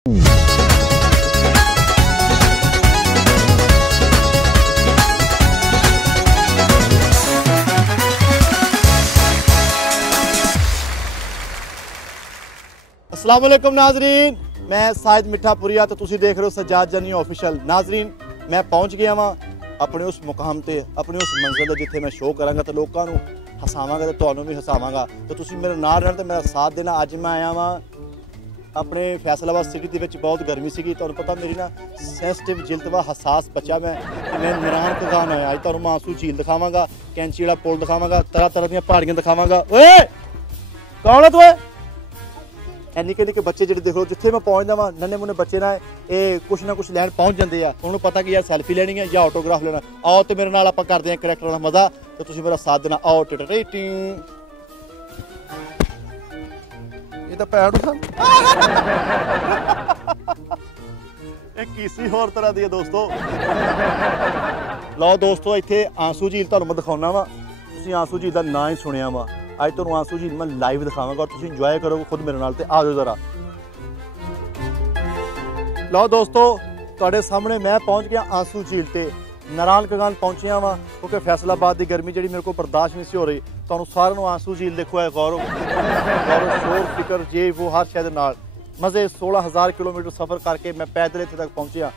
अस्सलाम वालेकुम नाजरीन, मैं साहिद मिठापुरिया तो तुसी देख रहे हो सज्जाद जनी ऑफिशियल। नाजरीन, मैं पहुंच गया वा अपने उस मुकाम ते, अपने उस मंजिल जिथे मैं शो करांगा तो लोगों को हसावांगा तो तुहानू भी हसावांगा। तो तुसी मेरे नाल रहना तो मेरा साथ देना। अज मैं आया वा अपने फैसलाबाद सिटी के विच बहुत गर्मी सी, तुहानू पता मेरी ना सेंसिटिव जिल्द वा हसास बच्चा मैं निरान पगान होया। अज तुहानू मासूम झील दिखावांगा, कैंची वाला पुल दिखावांगा, तरह तरह दी पहाड़ियां दिखावांगा। ओए कौन है तू? निक्के निक्के बच्चे जो देखो जिथे मैं पहुंचता वा, नन्हे मुन्ने बच्चे ना ये कुछ ना कुछ लैन पहुंच जाते हैं। उन्होंने पता कि यार सैल्फी लेनी है या ऑटोग्राफ लेना। आओ तो मेरे नाल आपां करदे हां करैक्टर दा मजा, तो तुसीं मेरा साथ देना। आओ टिटी ये तो पैर किसी होर तरह दी है दोस्तों। लो दोस्तों, इत्थे आंसू झील तुहानू मैं दिखाउणा वा। तुसीं आंसू झील दा नाम ही सुनिया वा। अज तुहानू आंसू झील मैं लाइव दिखावांगा और तुसीं इंजॉय करोगे खुद मेरे नाल। ते आ जाओ जरा। लो दोस्तों, तुहाडे सामने मैं पहुंच गया आंसू झील ते। नारायण कगान पहुंचिया वा क्योंकि फैसलाबाद की गर्मी जी मेरे को बर्दाश्त नहीं सी हो रही। तुहानू सारिआं नू आंसू झील देखो है गौरव शोर फिकर जे वो हर शय दे नाल मजे। 16,000 किलोमीटर सफ़र करके मैं पैदल इत्थे तक पहुंचिया।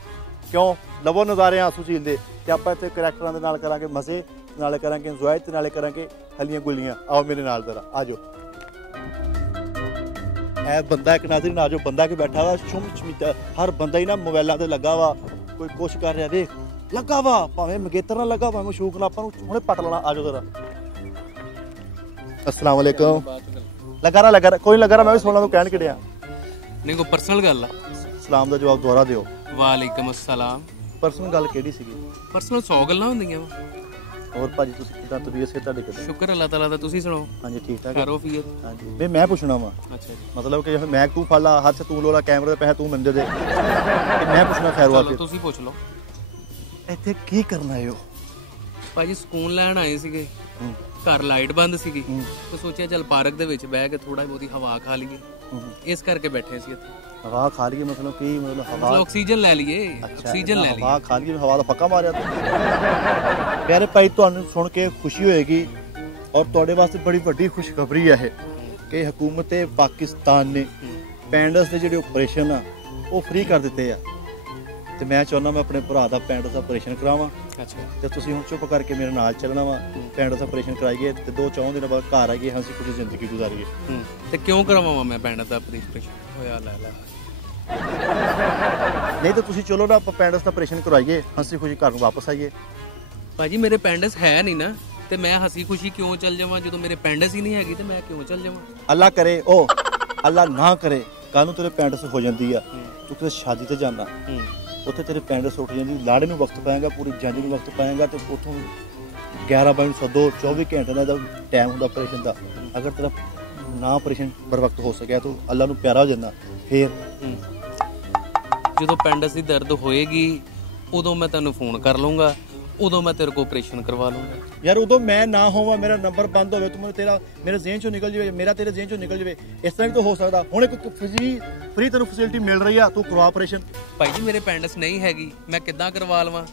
क्यों लवो नज़ारे आंसू झील दे ते आपां इत्थे करैक्टरां दे नाल करांगे मजे, नाले करांगे इंजॉय ते नाले करांगे हलियां गुलियां। आओ मेरे नाल जरा आ जाओ। ऐ बंदा एक नाज़रीन आ जाओ, बंदा के बैठा वा शुम शमीता। हर बंदा ही ना मोबाइलों ते लगा वा, कोई कुछ कर रहा देख लगा वा, भावें मंगेतर ना लगा भावें मशूक ना, आपां नूं हुणे पट लाना। आ जाओ जरा। अस्सलाम वालेकुम। लगा रहा कोई लगा रहा, मैं भी सुनना तू कहन किडिया नहीं कोई पर्सनल गल आ। सलाम दा जवाब दोबारा दिओ। वालेकुम अस्सलाम। पर्सनल गल किहड़ी सीगी? पर्सनल 100 गल्लां हुंदियां वा। और भाजी तुसीं किदां तबीयत से तुहाडी किदां? शुक्र अल्लाह ताला दा, तुसीं सुणाओ? हां जी ठीक ठाक। करो फिर। हां जी मैं पुछना वा। अच्छा जी। मतलब कि मैं तू फड़ ला हाथ से, तू लोला कैमरे दे पैसे तू मैनूं दे दे। मैं पुछना खैर वास्ते। तुसीं पुछ लो। ਇੱਥੇ ਕੀ ਕਰਨ ਆਏ ਹੋ? ਭਾਜੀ ਸਕੂਨ ਲੈਣ ਆਏ ਸੀਗੇ। ਘਰ ਲਾਈਟ ਬੰਦ ਸੀਗੀ ਤੇ ਸੋਚਿਆ ਚੱਲ ਪਾਰਕ ਦੇ ਵਿੱਚ ਬਹਿ ਕੇ ਥੋੜਾ ਬਹੁਤੀ ਹਵਾ ਖਾ ਲਈਏ, ਇਸ ਕਰਕੇ ਬੈਠੇ ਸੀ ਇੱਥੇ। ਹਵਾ ਖਾ ਲਈਏ ਮਤਲਬ ਕੀ? ਮਤਲਬ ਹਵਾ ਆਕਸੀਜਨ ਲੈ ਲਈਏ। ਆਕਸੀਜਨ ਲੈ ਲਈਏ। ਹਵਾ ਖਾ ਲਈਏ, ਹਵਾ ਦਾ ਫੱਕਾ ਮਾਰਿਆ ਤੂੰ। ਪਿਆਰੇ ਭਾਈ ਤੁਹਾਨੂੰ ਸੁਣ ਕੇ ਖੁਸ਼ੀ ਹੋਏਗੀ ਔਰ ਤੁਹਾਡੇ ਵਾਸਤੇ ਬੜੀ ਵੱਡੀ ਖੁਸ਼ਖਬਰੀ ਹੈ ਕਿ ਹਕੂਮਤ ਪਾਕਿਸਤਾਨ ਨੇ ਪੈਂਡਸ ਦੇ ਜਿਹੜੇ ਆਪਰੇਸ਼ਨ ਆ ਉਹ ਫ੍ਰੀ ਕਰ ਦਿੱਤੇ ਆ। ਤੇ ਮੈਂ ਚਾਹੁੰਦਾ ਮੈਂ ਆਪਣੇ ਭਰਾ ਦਾ ਪੈਂਡਸ ਦਾ ਆਪਰੇਸ਼ਨ ਕਰਾਵਾਂ। ਅੱਛਾ। ਤੇ ਤੁਸੀਂ ਹੁਣ ਚੁੱਪ ਕਰਕੇ ਮੇਰੇ ਨਾਲ ਚੱਲਣਾ ਵਾ, ਪੈਂਡਸ ਦਾ ਆਪਰੇਸ਼ਨ ਕਰਾਈਏ ਤੇ 4 ਦਿਨਾਂ ਬਾਅਦ ਘਰ ਆਈਏ, ਹੱਸੀ ਖੁਸ਼ੀ ਜ਼ਿੰਦਗੀ ਗੁਜ਼ਾਰੀਏ। ਤੇ ਕਿਉਂ ਕਰਵਾਵਾਂ ਮੈਂ ਪੈਂਡਸ ਦਾ ਆਪਰੇਸ਼ਨ? ਹੋਇਆ ਲੈ ਨਹੀਂ ਤਾਂ ਤੁਸੀਂ ਚਲੋ ਨਾ, ਆਪਾਂ ਪੈਂਡਸ ਦਾ ਆਪਰੇਸ਼ਨ ਕਰਵਾਈਏ, ਹੱਸੀ ਖੁਸ਼ੀ ਘਰ ਨੂੰ ਵਾਪਸ ਆਈਏ। ਭਾਜੀ ਮੇਰੇ ਪੈਂਡਸ ਹੈ ਨਹੀਂ ਨਾ, ਤੇ ਮੈਂ ਹੱਸੀ ਖੁਸ਼ੀ ਕਿਉਂ ਚੱਲ ਜਾਵਾਂ ਜਦੋਂ ਮੇਰੇ ਪੈਂਡਸ ਹੀ ਨਹੀਂ ਹੈਗੀ? ਤੇ ਮੈਂ ਕਿਉਂ ਚੱਲ ਜਾਵਾਂ? ਅੱਲਾ ਕਰੇ ਉਹ ਅੱਲਾ ਨਾ ਕਰੇ ਕੱਲ ਨੂੰ ਤੇਰੇ ਪੈਂਡਸ ਹੋ ਜਾਂਦੀ ਆ, ਤੂੰ ਕਿਤੇ ਸ਼ਾਦੀ ਤੇ ਜਾਣਾ, ਉੱਥੇ ਤੇਰੇ ਪੈਂਡਸ ਉੱਠ ਜਾਂਦੀ, ਲਾੜੇ ਨੂੰ ਵਕਤ ਪਾਏਗਾ, ਪੂਰੀ ਜਾਂਦੀ ਨੂੰ ਵਕਤ ਪਾਏਗਾ, ਤੇ ਉੱਥੋਂ 11 ਵਜੇ ਨੂੰ ਸੱਦੋ, 24 ਘੰਟੇ ਦਾ ਟਾਈਮ ਹੁੰਦਾ ਆਪਰੇਸ਼ਨ ਦਾ। ਅਗਰ ਤੇਰਾ ਨਾ ਆਪਰੇਸ਼ਨ ਬਰ ਵਕਤ ਹੋ ਸਕਿਆ ਤੂੰ ਅੱਲਾ ਨੂੰ ਪਿਆਰਾ ਹੋ ਜਾਂਦਾ। ਫਿਰ ਜਦੋਂ ਪੈਂਡਸ ਦੀ ਦਰਦ ਹੋਏਗੀ ਉਦੋਂ ਮੈਂ ਤੈਨੂੰ ਫੋਨ ਕਰ ਲੂੰਗਾ, ਉਦੋਂ ਮੈਂ ਤੇਰੇ ਕੋਲ ਆਪਰੇਸ਼ਨ ਕਰਵਾ ਲੂੰਗਾ। ਯਾਰ ਉਦੋਂ ਮੈਂ ਨਾ ਹੋਵਾਂ, ਮੇਰਾ ਨੰਬਰ ਬੰਦ ਹੋਵੇ, ਤੂੰ ਮੈਨੂੰ ਤੇਰਾ ਮੇਰੇ ਜ਼ੇਨ ਚੋਂ ਨਿਕਲ ਜਾਵੇ, ਮੇਰਾ ਤੇਰੇ ਜ਼ੇਨ ਚੋਂ ਨਿਕਲ ਜਾਵੇ, ਇਸ ਤਰ੍ਹਾਂ ਵੀ ਤਾਂ ਹੋ ਸਕਦਾ। ਹੁਣ ਇੱਕ ਫ੍ਰੀ ਤੈਨੂੰ ਫੈਸਿਲਿਟੀ ਮਿਲ ਰਹੀ ਆ, ਤੂੰ ਕਰਵਾ ਆਪਰੇਸ਼ਨ। ਭਾਈ ਜੀ ਮੇਰੇ ਪੈਂਡਸ ਨਹੀਂ ਹੈਗੀ, ਮੈਂ ਕਿੱਦਾਂ ਕਰਵਾ ਲਵਾਂ?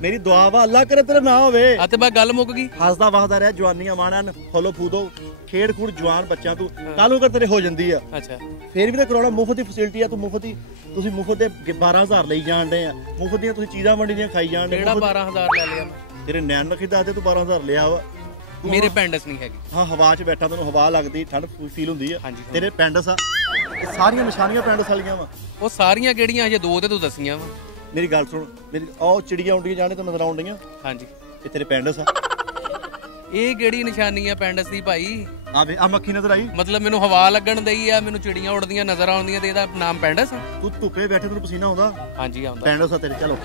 ਮੇਰੀ ਦੁਆ ਵਾ ਅੱਲਾ ਕਰੇ ਤੇਰਾ ਨਾ ਹੋਵੇ। ਆ ਤੇ ਬਸ ਗੱਲ ਮੁੱਕ ਗਈ। ਹੱਸਦਾ ਵਸਦਾ ਰਿਹਾ, ਜਵਾਨੀਆਂ ਮਾਣਨ, ਫੋਲੋ ਫੂਦੋ, ਖੇਡ ਖੂਡ ਜਵਾਨ ਬੱਚਾ ਤੂੰ, ਕੱਲ ਨੂੰ ਕਰ ਤੇਰੇ ਹੋ ਜਾਂਦੀ ਆ। ਅੱਛਾ ਫੇਰ ਵੀ ਤਾਂ ਕਰਾਉਣਾ, ਮੁਫਤ ਦੀ ਫੈਸਿਲਿਟੀ ਆ, ਤੂੰ ਮੁਫਤ ਦੀ, ਤੁਸੀਂ ਮੁਫਤ ਦੇ 12,000 ਲਈ ਜਾਣ ਡੇ ਆ, ਮੁਫਤ ਦੀਆਂ ਤੁਸੀਂ ਚੀਜ਼ਾਂ ਮੰਡੀ ਦੀਆਂ ਖਾਈ ਜਾਣ ਡੇ। ਕਿਹੜਾ 12,000 ਲੈ ਲਿਆ? ਤੇਰੇ ਨੈਣ ਨਖੀ ਦੱਸਦੇ ਤੂੰ 12,000 ਲਿਆ ਵਾ। ਮੇਰੇ ਪੈਂਡਸ ਨਹੀਂ ਹੈਗੇ। ਹਾਂ ਹਵਾ 'ਚ ਬੈਠਾ, ਤੈਨੂੰ ਹਵਾ ਲੱਗਦੀ, ਠੰਡ ਫੀਲ ਹੁੰਦੀ ਆ। ਤੇਰੇ ਪੈਂਡਸ ਆ, ਸਾਰੀਆਂ ਨਿਸ਼ਾਨੀਆਂ ਪੈਂਡਸ ਵਾਲੀਆਂ ਵਾ। ਉਹ ਸਾਰੀਆਂ ਕਿਹੜੀਆਂ? ਅਜੇ 2 ਤੇ ਤੂੰ ਦੱਸੀਆਂ ਵਾ। ਮੇਰੀ ਗੱਲ ਸੁਣ, ਮੇਰੀ ਉਹ ਚਿੜੀਆਂ ਉੱਡੀਆਂ ਜਾਣੇ ਤਾਂ ਨਜ਼ਰ ਆਉਣ ਡੀਆਂ। ਹਾਂਜੀ ਇਹ ਤੇਰੇ ਪੈਂਡਸ ਆ। ਇਹ ਕਿਹੜੀ ਨਿਸ਼ਾਨੀ ਆ ਪੈਂਡਸ ਦੀ ਭਾਈ? ਆਵੇ ਆ ਮੱਖੀ ਨਜ਼ਰ ਆਈ, ਮਤਲਬ ਮੈਨੂੰ ਹਵਾ ਲੱਗਣ ਦਈ ਆ, ਮੈਨੂੰ ਚਿੜੀਆਂ ਉੱਡਦੀਆਂ ਨਜ਼ਰ ਆਉਂਦੀਆਂ, ਤੇ ਇਹਦਾ ਨਾਮ ਪੈਂਡਸ? ਤੂੰ ਧੁੱਪੇ ਬੈਠੇ ਤੈਨੂੰ ਪਸੀਨਾ ਆਉਂਦਾ? ਹਾਂਜੀ ਆਉਂਦਾ। ਪੈਂਡਸ ਆ ਤੇਰੇ। ਚਲੋ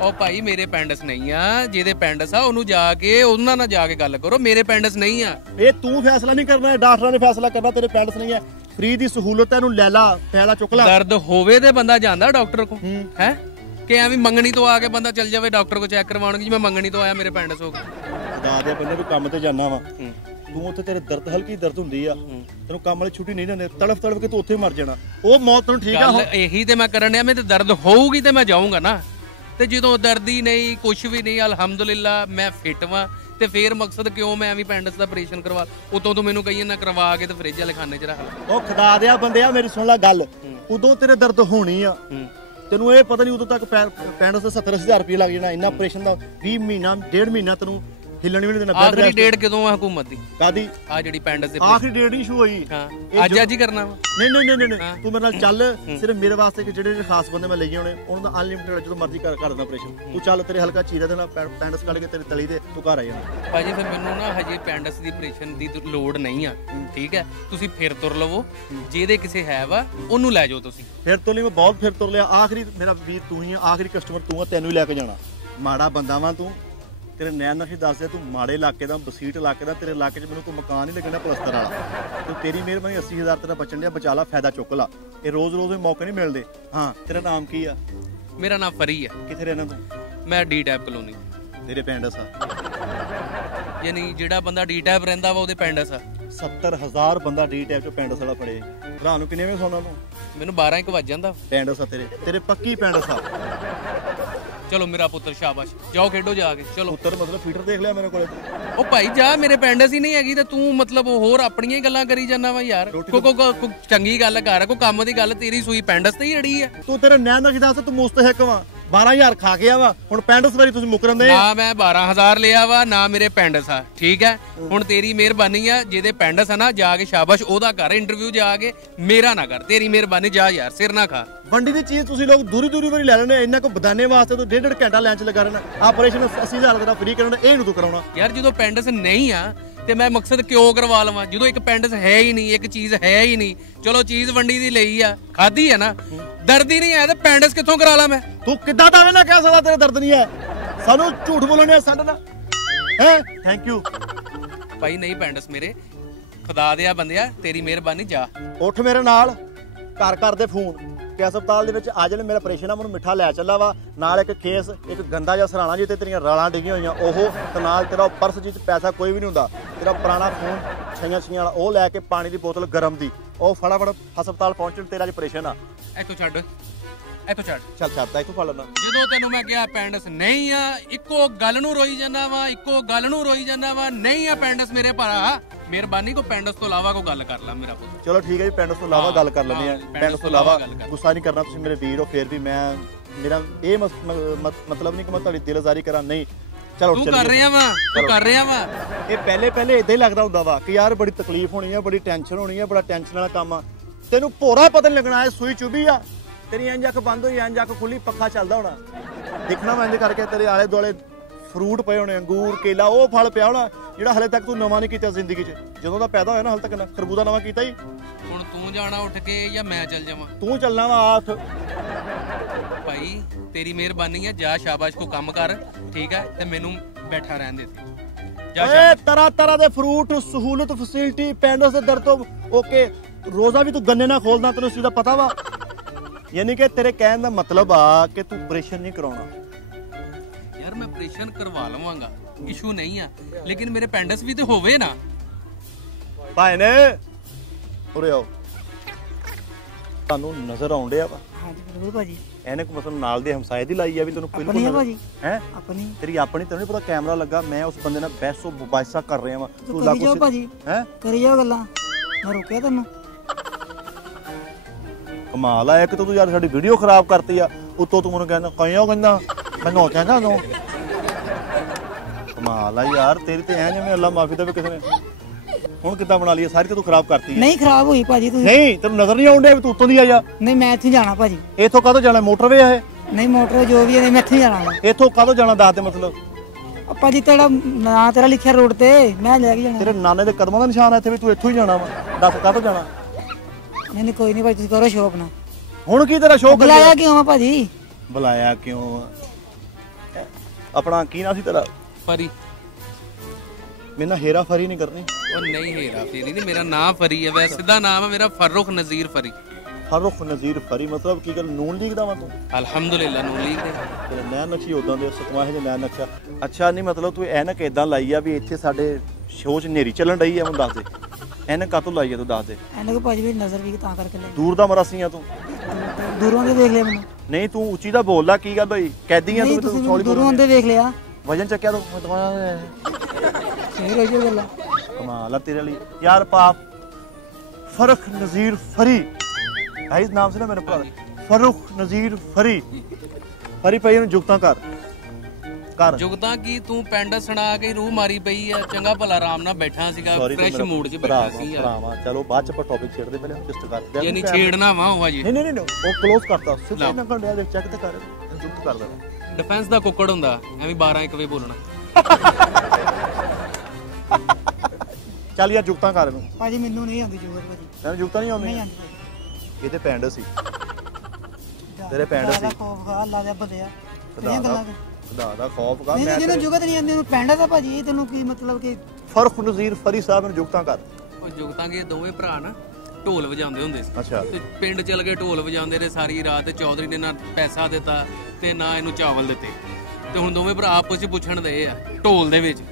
ਉਹ ਭਾਈ ਮੇਰੇ ਪੈਂਡਸ ਨਹੀਂ ਆ, ਜਿਹਦੇ ਪੈਂਡਸ ਆ ਉਹਨੂੰ ਜਾ ਕੇ ਉਹਨਾਂ ਨਾਲ ਜਾ ਕੇ ਗੱਲ ਕਰੋ, ਮੇਰੇ ਪੈਂਡਸ ਨਹੀਂ ਆ। ਇਹ ਤੂੰ ਫੈਸਲਾ ਨਹੀਂ ਕਰਨਾ, ਡਾਕਟਰਾਂ ਨੇ ਫੈਸਲਾ ਕਰਨਾ, ਤੇਰੇ ਪੈਂਡਸ ਨਹੀਂ ਆ। ਫ੍ਰੀ ਦੀ ਸਹੂਲਤ ਇਹਨੂੰ ਲੈ ਲਾ, ਫਾਇਦਾ ਚੁੱਕ ਲਾ। ਦਰਦ ਹੋਵੇ ਤੇ ਬੰਦਾ ਜਾਂਦਾ ਡਾਕਟਰ ਕੋ ਹੈ ਕਿ ਐਵੇਂ ਮੰਗਣੀ ਤੋਂ ਆ ਕੇ ਬੰਦਾ ਚੱਲ ਜਾਵੇ ਡਾਕਟਰ ਕੋ ਚੈੱਕ ਕਰਵਾਉਣ? ਜੀ ਮੈਂ ਮੰਗਣੀ ਤੋਂ ਆਇਆ, ਮੇਰੇ ਪੈਂਡਸ ਹੋ ਗਏ। ਖੁਦਾ ਦੇ ਬੰਦੇ ਵੀ ਕੰਮ ਤੇ ਜਾਣਾ ਵਾ ਤੂੰ ਉੱਥੇ ਤੇਰੇ ਦਰਦ ਹਲਕੀ ਦਰਦ ਹੁੰਦੀ ਆ ਤੈਨੂੰ ਕੰਮ ਵਾਲੀ ਛੁੱਟੀ ਨਹੀਂ ਦਿੰਦੇ ਤੜਫ ਤੜਫ ਕੇ ਤੂੰ ਉੱਥੇ ਮਰ ਜਾਣਾ ਉਹ ਮੌਤ ਤੈਨੂੰ ਠੀਕ ਆ ਇਹੀ ਤੇ ਮੈਂ ਕਰਨ ਡਿਆ ਮੈਂ ਤੇ ਦਰਦ ਹੋਊਗੀ ਤੇ ਮੈਂ ਜਾਊਂਗਾ ਨਾ ਤੇ ਜਦੋਂ ਦਰਦ ਹੀ ਨਹੀਂ ਕੁਛ ਵੀ ਨਹੀਂ ਅਲਹਮਦੁਲਿਲਾ ਮੈਂ ਫਿੱਟ ਵਾਂ ਤੇ ਫੇਰ ਮਕਸਦ ਕਿਉਂ ਮੈਂ ਐਵੇਂ ਪੈਂਡਸ ਦਾ ਆਪਰੇਸ਼ਨ ਕਰਵਾ ਉਤੋਂ ਤੋਂ ਮੈਨੂੰ ਕਹੀਏ ਨਾ ਕਰਵਾ ਕੇ ਤੇ ਫ੍ਰਿਜ ਵਾਲੇ ਖਾਨੇ 'ਚ ਰੱਖ ਲੈ ਉਹ ਖੁਦਾ ਦਿਆ ਬੰਦਿਆ ਮੇਰੀ ਸੁਣ ਲੈ ਗੱਲ ਉਦੋਂ ਤੇਰੇ ਦਰਦ ਹੋਣੀ ਆ ਤੈਨੂੰ ਇਹ ਪਤਾ ਨਹੀਂ ਉਦੋਂ ਤੱਕ ਪੈਂਡਸ ਦਾ 70-80 ਰੁਪਏ ਲੱਗ ਜਾਣਾ ਇੰਨਾ ਆਪਰੇਸ਼ਨ ਦਾ 20 ਮਹੀਨਾ 1.5 ਮਹੀਨਾ ਤੈਨੂੰ ਹਿੱਲਣ ਵੀ ਨਹੀਂ ਦੇਣਾ ਆਖਰੀ ਡੇਟ ਕਦੋਂ ਆ ਹਕੂਮਤ ਦੀ ਕਾਦੀ ਆ ਜਿਹੜੀ ਪੈਂਡਸ ਦੇ ਆਖਰੀ ਡੇਟ ਨਹੀਂ ਸ਼ੂ ਹੋਈ ਹਾਂ ਅੱਜ ਹੀ ਕਰਨਾ ਵਾ ਨਹੀਂ ਤੂੰ ਮੇਰੇ ਨਾਲ ਚੱਲ ਸਿਰਫ ਮੇਰੇ ਵਾਸਤੇ ਕਿ ਜਿਹੜੇ ਖਾਸ ਬੰਦੇ ਮੈਂ ਲਈ ਆਉਣੇ ਉਹਨਾਂ ਦਾ ਅਨਲਿਮਿਟਡ ਜਦੋਂ ਮਰਜ਼ੀ ਕਰ ਦੇਣਾ ਆਪਰੇਸ਼ਨ ਤੂੰ ਚੱਲ ਤੇਰੇ ਹਲਕਾ ਚੀਰਾ ਦੇਣਾ ਪੈਂਡਸ ਕੱਢ ਕੇ ਤੇਰੇ ਤਲੀ ਦੇ ਤੂੰ ਘਰ ਆ ਜਾਣਾ ਭਾਜੀ ਫਿਰ ਮੈਨੂੰ ਨਾ ਹਜੇ ਪੈਂਡਸ ਦੀ ਆਪਰੇਸ਼ਨ ਦੀ ਲੋੜ ਨਹੀਂ ਆ ਠੀਕ ਹੈ ਤੁਸੀਂ ਫਿਰ ਤੁਰ ਲਵੋ ਜਿਹਦੇ ਕਿਸੇ ਹੈ ਵਾ ਉਹਨੂੰ ਲੈ ਜਾਓ ਤੁਸੀਂ ਫਿਰ ਤੋਂ ਲਈ ਮੈਂ ਬਹੁਤ ਫਿਰ ਤੁਰ ਲਿਆ ਆਖਰੀ ਮੇਰਾ ਵੀਰ ਤੂੰ ਹੀ ਆ ਆਖਰੀ ਕਸਟਮਰ ਤੂੰ ਆ ਤੈਨੂੰ ਹੀ ਲੈ ਕੇ ਜਾਣਾ ਮਾੜਾ ਬੰਦਾ ਵਾਂ ਤੂੰ ਤੇਰੇ ਨੈਣ ਨਕਸ਼ ਦੱਸਦੇ ਤੂੰ ਮਾੜੇ ਇਲਾਕੇ ਦਾ ਬਸੀਟ ਇਲਾਕੇ ਦਾ ਤੇਰੇ ਇਲਾਕੇ 'ਚ ਮੈਨੂੰ ਕੋਈ ਮਕਾਨ ਨਹੀਂ ਲੱਗਣਾ ਪਲਸਤਰ ਵਾਲਾ ਤੂੰ ਤੇਰੀ ਮਿਹਰਬਾਨੀ 80,000 ਤੇਰਾ ਬਚਣ ਡਿਆ ਬਚਾ ਲਾ ਫਾਇਦਾ ਚੁੱਕ ਲਾ ਇਹ ਰੋਜ਼ ਦੇ ਮੌਕੇ ਨਹੀਂ ਮਿਲਦੇ ਹਾਂ ਤੇਰਾ ਨਾਮ ਕੀ ਆ ਮੇਰਾ ਨਾਮ ਫਰੀ ਆ ਕਿੱਥੇ ਰਹਿਣਾ ਤੂੰ ਮੈਂ ਡੀ ਟੈਪ ਕਲੋਨੀ ਤੇਰੇ ਪੈਂਡਸ ਆ ਯਾਨੀ ਜਿਹੜਾ ਬੰਦਾ ਡੀ ਟੈਪ ਰਹਿੰਦਾ ਵਾ ਉਹਦੇ ਪੈਂਡਸ ਆ 70,000 ਬੰਦਾ ਡੀ ਟੈਪ 'ਚ ਪੈਂਡਸ ਵਾਲਾ ਫੜੇ ਭਰਾ ਨੂੰ ਕਿੰਨੇ ਵਜੇ ਸੌਣਾ ਤੂੰ ਮੈਨੂੰ 12 ਵੱਜ ਜਾਂਦਾ ਪੈਂਡਸ ਆ ਤੇਰੇ ਪੱਕੀ ਪੈਂਡਸ ਆ ਚਲੋ ਮੇਰਾ ਪੁੱਤਰ ਸ਼ਾਬਾਸ਼ ਜਾਓ ਖੇਡੋ ਜਾ ਕੇ ਚਲੋ ਪੁੱਤਰ ਮਤਲਬ ਫੀਟਰ ਦੇਖ ਲਿਆ ਮੇਰੇ ਕੋਲੇ ਉਹ ਭਾਈ ਜਾ ਮੇਰੇ ਪੈਂਡਸ ਹੀ ਨਹੀਂ ਹੈਗੀ ਤੇ ਤੂੰ ਮਤਲਬ ਹੋਰ ਆਪਣੀਆਂ ਹੀ ਗੱਲਾਂ ਕਰੀ ਜਾਂਦਾ ਵਾ ਯਾਰ ਕੋ ਚੰਗੀ ਗੱਲ ਕਰ ਕੋਈ ਕੰਮ ਦੀ ਗੱਲ ਤੇਰੀ ਸੂਈ ਪੈਂਡਸ ਤੇ ਹੀ ਅੜੀ ਆ ਤੂੰ ਤੇਰੇ ਨੈਣ ਨਕਸ਼ ਦੱਸ ਤੂੰ ਮੁਸਤਹਿਕ ਵਾ 12,000 ਖਾ ਗਿਆ ਵਾ ਹੁਣ ਪੈਂਡਸ ਵਾਰੀ ਤੁਸੀਂ ਮੁਕਰਨ ਦੇ ਨਾ ਮੈਂ 12,000 ਲਿਆ ਵਾ ਨਾ ਮੇਰੇ ਪੈਂਡਸ ਆ ਠੀਕ ਹੈ ਹੁਣ ਤੇਰੀ ਮਿਹਰਬਾਨੀ ਆ ਜਿਹਦੇ ਪੈਂਡਸ ਆ ਨਾ ਜਾ ਕੇ ਸ਼ਾਬਾਸ਼ ਉਹਦਾ ਕਰ ਇੰਟਰਵਿਊ ਜਾ ਕੇ ਮੇਰਾ ਨਾ ਕਰ ਤੇਰੀ ਮਿਹਰਬਾਨੀ ਜਾ ਯਾਰ ਸਿਰ ਨਾ ਖਾ ਵੰਡੀ ਦੀ ਚੀਜ਼ ਤੁਸੀਂ ਲੋਕ ਦੂਰੀ ਵਾਰੀ ਲੈ ਲੈਣੇ ਇੰਨਾ ਕੋ ਬਦਾਨੇ ਵਾਸਤੇ ਤੂੰ 1.5 ਘੰਟਾ ਲਾਈਨ 'ਚ ਲਗਾ ਰਹਿਣਾ ਆਪਰੇਸ਼ਨ 80,000 ਦਾ ਫ੍ਰੀ ਕਰਨਾ ਇਹ ਨੂੰ ਤੂੰ ਕਰਾਉਣਾ ਯਾਰ ਜਦੋਂ ਪੈਂਡਸ ਨਹੀਂ ਆ ਤੇ ਮੈਂ ਮਕਸਦ ਕਿਉਂ ਕਰਵਾ ਲਵਾਂ ਜਦੋਂ ਇੱਕ ਪੈਂਡਸ ਹੈ ਹੀ ਨਹੀਂ ਇੱਕ ਚੀਜ਼ ਹੈ ਹੀ ਨਹੀਂ ਚਲੋ ਚੀਜ਼ ਵੰਡੀ ਦੀ ਲਈ ਆ ਖਾਦੀ ਆ ਨਾ ਦਰਦ ਹੀ ਨਹੀਂ ਹੈ ਤੇ ਪੈਂਡਸ ਕਿੱਥੋਂ ਕਰਾ ਲਾ ਮੈਂ ਤੂੰ ਕਿੱਦਾਂ ਦਾਅਵੇ ਨਾਲ ਕਹਿ ਸਕਦਾ ਤੇਰੇ ਦਰਦ ਨਹੀਂ ਹੈ ਸਾਨੂੰ ਝੂਠ ਬੋਲਣੇ ਸਾਡੇ ਨਾਲ ਹੈ ਥੈਂਕ ਯੂ ਭਾਈ ਨਹੀਂ ਪੈਂਡਸ ਮੇਰੇ ਖੁਦਾ ਦੇ ਆ ਬੰਦਿਆ ਤੇਰੀ ਮਿਹਰਬਾਨੀ ਜਾ ਉੱਠ ਮੇਰੇ ਨਾਲ ਘਰ ਦੇ ਫੋਨ ਕਿ ਹਸਪਤਾਲ ਦੇ ਵਿੱਚ ਆ ਜਾਣ ਮੇਰਾ ਆਪਰੇਸ਼ਨ ਆ ਮੈਨੂੰ ਮਿੱਠਾ ਲੈ ਚੱਲਾ ਵਾ ਨਾਲ ਇੱਕ ਕੇਸ ਇੱਕ ਗੰਦਾ ਜਿਹਾ ਸਰਾਣਾ ਜਿੱਤੇ ਤੇਰੀਆਂ ਰਾਲਾਂ ਡਿੱਗੀਆਂ ਹੋਈਆਂ ਉਹ ਤੇ ਨਾਲ ਤੇਰਾ ਪਰਸ ਜਿੱਚ ਪੈਸਾ ਕੋਈ ਵੀ ਨਹੀਂ ਹੁੰਦਾ ਤੇਰਾ ਪੁਰਾਣਾ ਫੋਨ ਛਈਆਂ ਵਾਲਾ ਉਹ ਲੈ ਕੇ ਪਾਣੀ ਦੀ ਬੋਤਲ ਗਰਮ ਦੀ ਉਹ ਫਟਾਫਟ ਹਸਪਤਾਲ ਪਹੁੰਚਣ ਤੇਰਾ ਅੱਜ ਆਪਰੇਸ਼ਨ ਆ ਇੱਥੋਂ ਛੱਡ ਚੱਲ ਛੱਡਦਾ ਇੱਥੋਂ ਫੜ ਲੈਣਾ ਜਦੋਂ ਤੈਨੂੰ ਮੈਂ ਕਿਹਾ ਪੈਂਡਸ ਨਹੀਂ ਆ ਇੱਕੋ ਗੱਲ ਨੂੰ ਰੋਈ ਜਾਂਦਾ ਵਾ ਨਹੀਂ ਆ ਪੈਂਡਸ ਮੇਰੇ ਭਰਾ ਮਿਹਰਬਾਨੀ ਕੋ ਪੈਂਡਸ ਤੋਂ ਇਲਾਵਾ ਕੋਈ ਗੱਲ ਕਰ ਲੈ ਮੇਰਾ ਪੁੱਤ ਚਲੋ ਠੀਕ ਹੈ ਜੀ ਪੈਂਡਸ ਤੋਂ ਇਲਾਵਾ ਗੱਲ ਕਰ ਲੈਂਦੇ ਆ ਪੈਂਡਸ ਤੋਂ ਇਲਾਵਾ ਗੁੱਸਾ ਨਹੀਂ ਕਰਨਾ ਤੁਸੀਂ ਮੇਰੇ ਵੀਰ ਹੋ ਫਿਰ ਵੀ ਮੈਂ ਮੇਰਾ ਇਹ ਮਤਲਬ ਨਹੀਂ ਕਿ ਮੈਂ ਤੁਹਾਡੀ ਦਿਲਜ਼ਾਰੀ ਕਰਾਂ ਨਹੀਂ ਚਲੋ ਤੂੰ ਕਰ ਰਿਹਾ ਵਾ ਇਹ ਪਹਿਲੇ ਇਦਾਂ ਹੀ ਲੱਗਦਾ ਹੁੰਦਾ ਵਾ ਕਿ ਯਾਰ ਬੜੀ ਤਕਲੀਫ ਹੋਣੀ ਆ ਬੜੀ ਟੈਨਸ਼ਨ ਹੋਣੀ ਆ ਬੜਾ ਟੈਨਸ਼ਨ ਵਾਲਾ ਕੰਮ ਆ ਤੈਨੂੰ ਭੋਰਾ ਪਤਾ ਨਹੀਂ ਲੱਗਣਾ ਇਹ ਸੂਈ ਚੁਭੀ ਆ ਤੇਰੀ ਇੰਜ ਅੱਖ ਬੰਦ ਹੋਈ ਇੰਜ ਅੱਖ ਖੁੱਲੀ ਪੱਖਾ ਚੱਲਦਾ ਹੋਣਾ ਦੇਖਣਾ ਮੈਂ ਇੰਜ ਕਰਕੇ ਤੇਰੇ ਆਲੇ ਦੁਆਲੇ ਫਰੂਟ ਪਏ ਹੋਣੇ ਅੰਗੂਰ ਕੇਲਾ ਉਹ ਫਲ ਪਿਆ ਹੋਣਾ ਜਿਹੜਾ ਹਲੇ ਤੱਕ ਤੂੰ ਨਵਾਂ ਨਹੀਂ ਕੀਤਾ ਜ਼ਿੰਦਗੀ 'ਚ ਜਦੋਂ ਦਾ ਪੈਦਾ ਹੋਇਆ ਨਾ ਹਲੇ ਤੱਕ ਨਾ ਖਰਬੂਜ਼ਾ ਨਵਾਂ ਕੀਤਾ ਹੀ ਹੁਣ ਤੂੰ ਜਾਣਾ ਉੱਠ ਕੇ ਜਾਂ ਮੈਂ ਚੱਲ ਜਾਵਾਂ ਤੂੰ ਚੱਲਣਾ ਵਾ ਆਠ ਭਾਈ ਤੇਰੀ ਮਿਹਰਬਾਨੀ ਆ ਜਾ ਸ਼ਾਬਾਸ਼ ਕੋ ਕੰਮ ਕਰ ਠੀਕ ਹੈ ਤੇ ਮੈਨੂੰ ਬੈਠਾ ਰਹਿਣ ਦੇ ਏ ਤਰ੍ਹਾਂ ਦੇ ਫਰੂਟ ਸਹੂਲਤ ਫੈਸਿਲਿਟੀ ਪੈਂਡਸ ਦੇ ਦਰ ਤੋਂ ਓਕੇ ਰੋਜ਼ਾ ਵੀ ਤੂੰ ਗੰਨੇ ਨਾਲ ਖੋਲਦਾ ਤੈਨੂੰ ਇਸ ਚੀਜ਼ ਦਾ ਪਤਾ ਵਾ ਯਾਨੀ ਕਿ ਤੇਰੇ ਕਹਿਣ ਦਾ ਮਤਲਬ ਆ ਕਿ ਤੂੰ ਆਪਰੇਸ਼ਨ ਨਹੀਂ ਕਰਾਉਣਾ ਯਾਰ ਮੈਂ ਆਪਰੇਸ਼ਨ ਕਰਵਾ ਲਵਾਂਗਾ ਇਸ਼ੂ ਨਹੀਂ ਆ ਲੇਕਿਨ ਮੇਰੇ ਪੈਂਡਸ ਵੀ ਤੇ ਹੋਵੇ ਨਾ ਭਾਈ ਨੇ ਉਰੇ ਆਓ ਤੁਹਾਨੂੰ ਨਜ਼ਰ ਆਉਣ ਡਿਆ ਵਾ ਹਾਂਜੀ ਬਿਲਕੁਲ ਭਾਜੀ ਇਹਨੇ ਕੋ ਮਤਲਬ ਨਾਲ ਦੇ ਹਮਸਾਏ ਦੀ ਲਾਈ ਆ ਵੀ ਤੈਨੂੰ ਆਪਣੀ ਆ ਭਾਜੀ ਹੈ ਆਪਣੀ ਤੇਰੀ ਆਪਣੀ ਤੈਨੂੰ ਨਹੀਂ ਪਤਾ ਕੈਮਰਾ ਲੱਗਾ ਮੈਂ ਉਸ ਬੰਦੇ ਨਾਲ ਬਹਿਸੋ ਮੁਬਾਇਸਾ ਕਰ ਰਿਹਾ ਵਾਂ ਤੂੰ ਕਰੀ ਜਾਓ ਭਾਜੀ ਹੈ ਕਰੀ ਜਾਓ ਗੱਲਾਂ ਮੈਂ ਰੋਕਿਆ ਤੈਨੂੰ ਕਮਾਲ ਆ ਇੱਕ ਤੂੰ ਯਾਰ ਸਾਡੀ ਵੀਡੀਓ ਖਰਾਬ ਕਰਤੀ ਆ ਉੱਤੋਂ ਤੂੰ ਮੈਨੂੰ ਕਹਿੰਦਾ ਮੈਨੂੰ ਕਹਿੰਦਾ ਤੂੰ ਕਮਾਲ ਆ ਯਾਰ ਤੇਰੀ ਤੇ ਐ ਜਿਵੇਂ ਅੱਲਾ ਮਾਫੀ ਦੇਵੇ ਕਿਸੇ ਨੇ ਹੁਣ ਕਿੱਦਾਂ ਬਣਾ ਲਈ ਸਾਰੀ ਤੇ ਤੂੰ ਖਰਾਬ ਕਰਤੀ ਨਹੀਂ ਖਰਾਬ ਹੋਈ ਭਾਜੀ ਤੁਸੀਂ ਨਹੀਂ ਤੈਨੂੰ ਨਜ਼ਰ ਨਹੀਂ ਆਉਂਦੇ ਤੂੰ ਉੱਤੋਂ ਦੀ ਆ ਜਾ ਨਹੀਂ ਮੈਂ ਇੱਥੇ ਜਾਣਾ ਭਾਜੀ ਇੱਥੋਂ ਕਾਹਤੋਂ ਜਾਣਾ ਮੋਟਰਵੇ ਆ ਇਹ ਨਹੀਂ ਮੋਟਰ ਜੋ ਵੀ ਹੈ ਮੈਂ ਇੱਥੇ ਜਾਣਾ ਇੱਥੋਂ ਕਾਹਤੋਂ ਜਾਣਾ ਦੱਸ ਦੇ ਮਤਲਬ ਭਾਜੀ ਤੇਰਾ ਨਾਂ ਤੇਰਾ ਲਿਖਿਆ ਰੋਡ ਤੇ ਮੈਂ ਲੈ ਕੇ ਜਾਣਾ ਤੇਰੇ ਨਾਨੇ ਦੇ ਕਦਮਾਂ ਦਾ ਨਿਸ਼ਾਨ ਹੈ ਇੱਥੇ ਵੀ ਤੂੰ ਇੱਥੋਂ ਹੀ ਜਾਣਾ ਵਾ ਦੱਸ ਕਾਹਤੋਂ ਜਾਣਾ ਨਹੀਂ ਕੋਈ ਨਹੀਂ ਭਾਜੀ ਤੁਸੀਂ ਕਰੋ ਸ਼ੋਅ ਆਪਣਾ ਹੁਣ ਕੀ ਤੇਰਾ ਸ਼ੋਅ ਬੁਲਾਇਆ ਕਿਉਂ ਆ ਭਾਜੀ ਬੁਲਾਇਆ ਕਿਉਂ ਆਪਣਾ ਕੀ ਨਾਂ ਸੀ ਤੇਰਾ ਫਰੀ ਮੇਰੇ ਨਾਲ ਹੇਰਾ ਫਰੀ ਨਹੀਂ ਕਰਨੀ ਉਹ ਨਹੀਂ ਹੇਰਾ ਫੇਰੀ ਨਹੀਂ ਮੇਰਾ ਨਾਮ ਫਰੀ ਹੈ ਵੈਸੇ ਸਿੱਧਾ ਨਾਮ ਹੈ ਮੇਰਾ ਫਰੁਖ ਨਜ਼ੀਰ ਫਰੀ ਫਰੁਖ ਨਜ਼ੀਰ ਫਰੀ ਮਤਲਬ ਕੀ ਗੱਲ ਨੂਨ ਲੀਗ ਦਾ ਵਾ ਤੂੰ ਅਲਹਮਦੁਲਿਲਾ ਨੂੰ ਲੀਕ ਦੇ ਤੇਰਾ ਨੈਣ ਨਕਸ਼ੀ ਉਦਾਂ ਦੇ ਸਤਵਾਹ ਜਿਹੇ ਨੈਣ ਨਕਸ਼ਾ ਅੱਛਾ ਨਹੀਂ ਮਤਲਬ ਤੂੰ ਐਨਕ ਇਦਾਂ ਲਾਈ ਆ ਵੀ ਇੱਥੇ ਸਾਡੇ ਸ਼ੋਅ 'ਚ ਨੇਰੀ ਚੱਲਣ ਰਹੀ ਆ ਮੈਨੂੰ ਦੱਸ ਦੇ ਐਨਕ ਕਾਤੋਂ ਲਾਈ ਆ ਤੂੰ ਦੱਸ ਦੇ ਇਹਨੇ ਕੋ ਭਾਜੀ ਵੀ ਨਜ਼ਰ ਵੀ ਤਾਂ ਕਰਕੇ ਲੈ ਦੂਰ ਦਾ ਮਰਾਸੀ ਆ ਤੂੰ ਦੂਰੋਂ ਦੇ ਦੇਖ ਲਿਆ ਮੈਨੂੰ ਨਹੀਂ ਤੂੰ ਉੱਚੀ ਦਾ ਬੋਲਦਾ ਕੀ ਗੱਲ ਹੋਈ ਕੈਦੀ ਆ ਨਹੀਂ ਤੂੰ ਤੁਸੀਂ ਥੋੜੀ ਦੂਰੋਂ ਦੇ ਵੇਖ ਲਿਆ ਵਜਨ ਚੱਕਿਆ ਤੂੰ ਮੈਂ ਤੁਹਾਡਾ ਫੇਰ ਇਹ ਗੱਲ ਕਮਾਲ ਆ ਤੇਰੇ ਲਈ ਯਾਰ ਪਾਪ ਫਰਖ ਨਜ਼ੀਰ ਫਰੀ ਆਈਸ ਨਾਮ ਸੀ ਨਾ ਮੇਰੇ ਭਰਾ ਫਰੁਖ ਨਜ਼ੀਰ ਫਰੀ ਫਰੀ ਪਈ ਨੂੰ ਜੁਗਤਾਂ ਕਰ ਜੁਗਤਾਂ ਕੀ ਤੂੰ ਪਿੰਡ ਸੁਣਾ ਕੇ ਰੂਹ ਮਾਰੀ ਪਈ ਆ ਚੰਗਾ ਭਲਾ ਆਰਾਮ ਨਾਲ ਬੈਠਾ ਸੀਗਾ ਫਰੈਸ਼ ਮੂਡ 'ਚ ਬੈਠਾ ਸੀ ਯਾਰ ਭਰਾਵਾ ਚਲੋ ਬਾਅਦ 'ਚ ਆਪਾਂ ਟੌਪਿਕ ਛੇੜਦੇ ਪਹਿਲੇ ਜਸਟ ਕਰ ਯਾਨੀ ਛੇੜਨਾ ਵਾ ਉਹ ਜੀ ਨਹੀਂ ਉਹ ਕਲੋਜ਼ ਕਰਤਾ ਸਿੱਧਾ ਨਾ ਕਰ ਦੇ ਚੈੱਕ ਤੇ ਕਰ ਜੁਗਤ ਕਰ ਦੇ ਡਿਫੈਂਸ ਦਾ ਕੁੱਕੜ ਹੁੰਦਾ ਐਵੇਂ 12-1 ਵਜੇ ਬੋਲਣਾ ਚੱਲ ਯਾਰ ਜੁਗਤਾਂ ਕਰ ਇਹਨੂੰ ਭਾਜੀ ਮੈਨੂੰ ਨਹੀਂ ਆਉਂਦੀ ਜੂਗਤ ਭਾਜੀ ਤੈਨੂੰ ਜੁਗਤਾਂ ਨਹੀਂ ਆਉਂਦੀਆਂ ਇਹਦੇ ਪਿੰਡ ਸੀ ਤੇਰੇ ਪਿੰਡ ਸੀ ਖੌਫ ਖਾ ਅੱਲਾ ਦੇ ਬੰਦਿਆ ਇਹ ਗੱਲਾਂ ਖੁਦਾ ਦਾ ਖੌਫ ਕਰ ਨਹੀਂ ਜਿਹਨੂੰ ਜੁਗਤ ਨਹੀਂ ਆਉਂਦੀ ਉਹਨੂੰ ਪਿੰਡ ਦਾ ਭਾਜੀ ਇਹ ਤੈਨੂੰ ਕੀ ਮਤਲਬ ਕਿ ਫਰਖ ਨਜ਼ੀਰ ਫਰੀ ਸਾਹਿਬ ਨੂੰ ਜੁਗਤਾਂ ਕਰ ਉਹ ਜੁਗਤਾਂ ਕੇ ਦੋਵੇਂ ਭਰਾ ਨਾ ਢੋਲ ਵਜਾਉਂਦੇ ਹੁੰਦੇ ਸੀ ਅੱਛਾ ਤੇ ਪਿੰਡ ਚਲ ਗਏ ਢੋਲ ਵਜਾਉਂਦੇ ਰਹੇ ਸਾਰੀ ਰਾਤ ਤੇ ਚੌਧਰੀ ਨੇ ਨਾ ਪੈਸਾ ਦਿੱਤਾ ਤੇ ਨਾ ਇਹਨੂੰ ਚਾਵਲ ਦਿੱਤੇ ਤੇ ਹੁਣ ਦੋਵੇਂ ਭਰਾ ਆਪਸ ਵਿੱਚ ਪੁੱਛਣ ਦੇ ਆ ਢੋਲ ਦੇ ਵਿੱਚ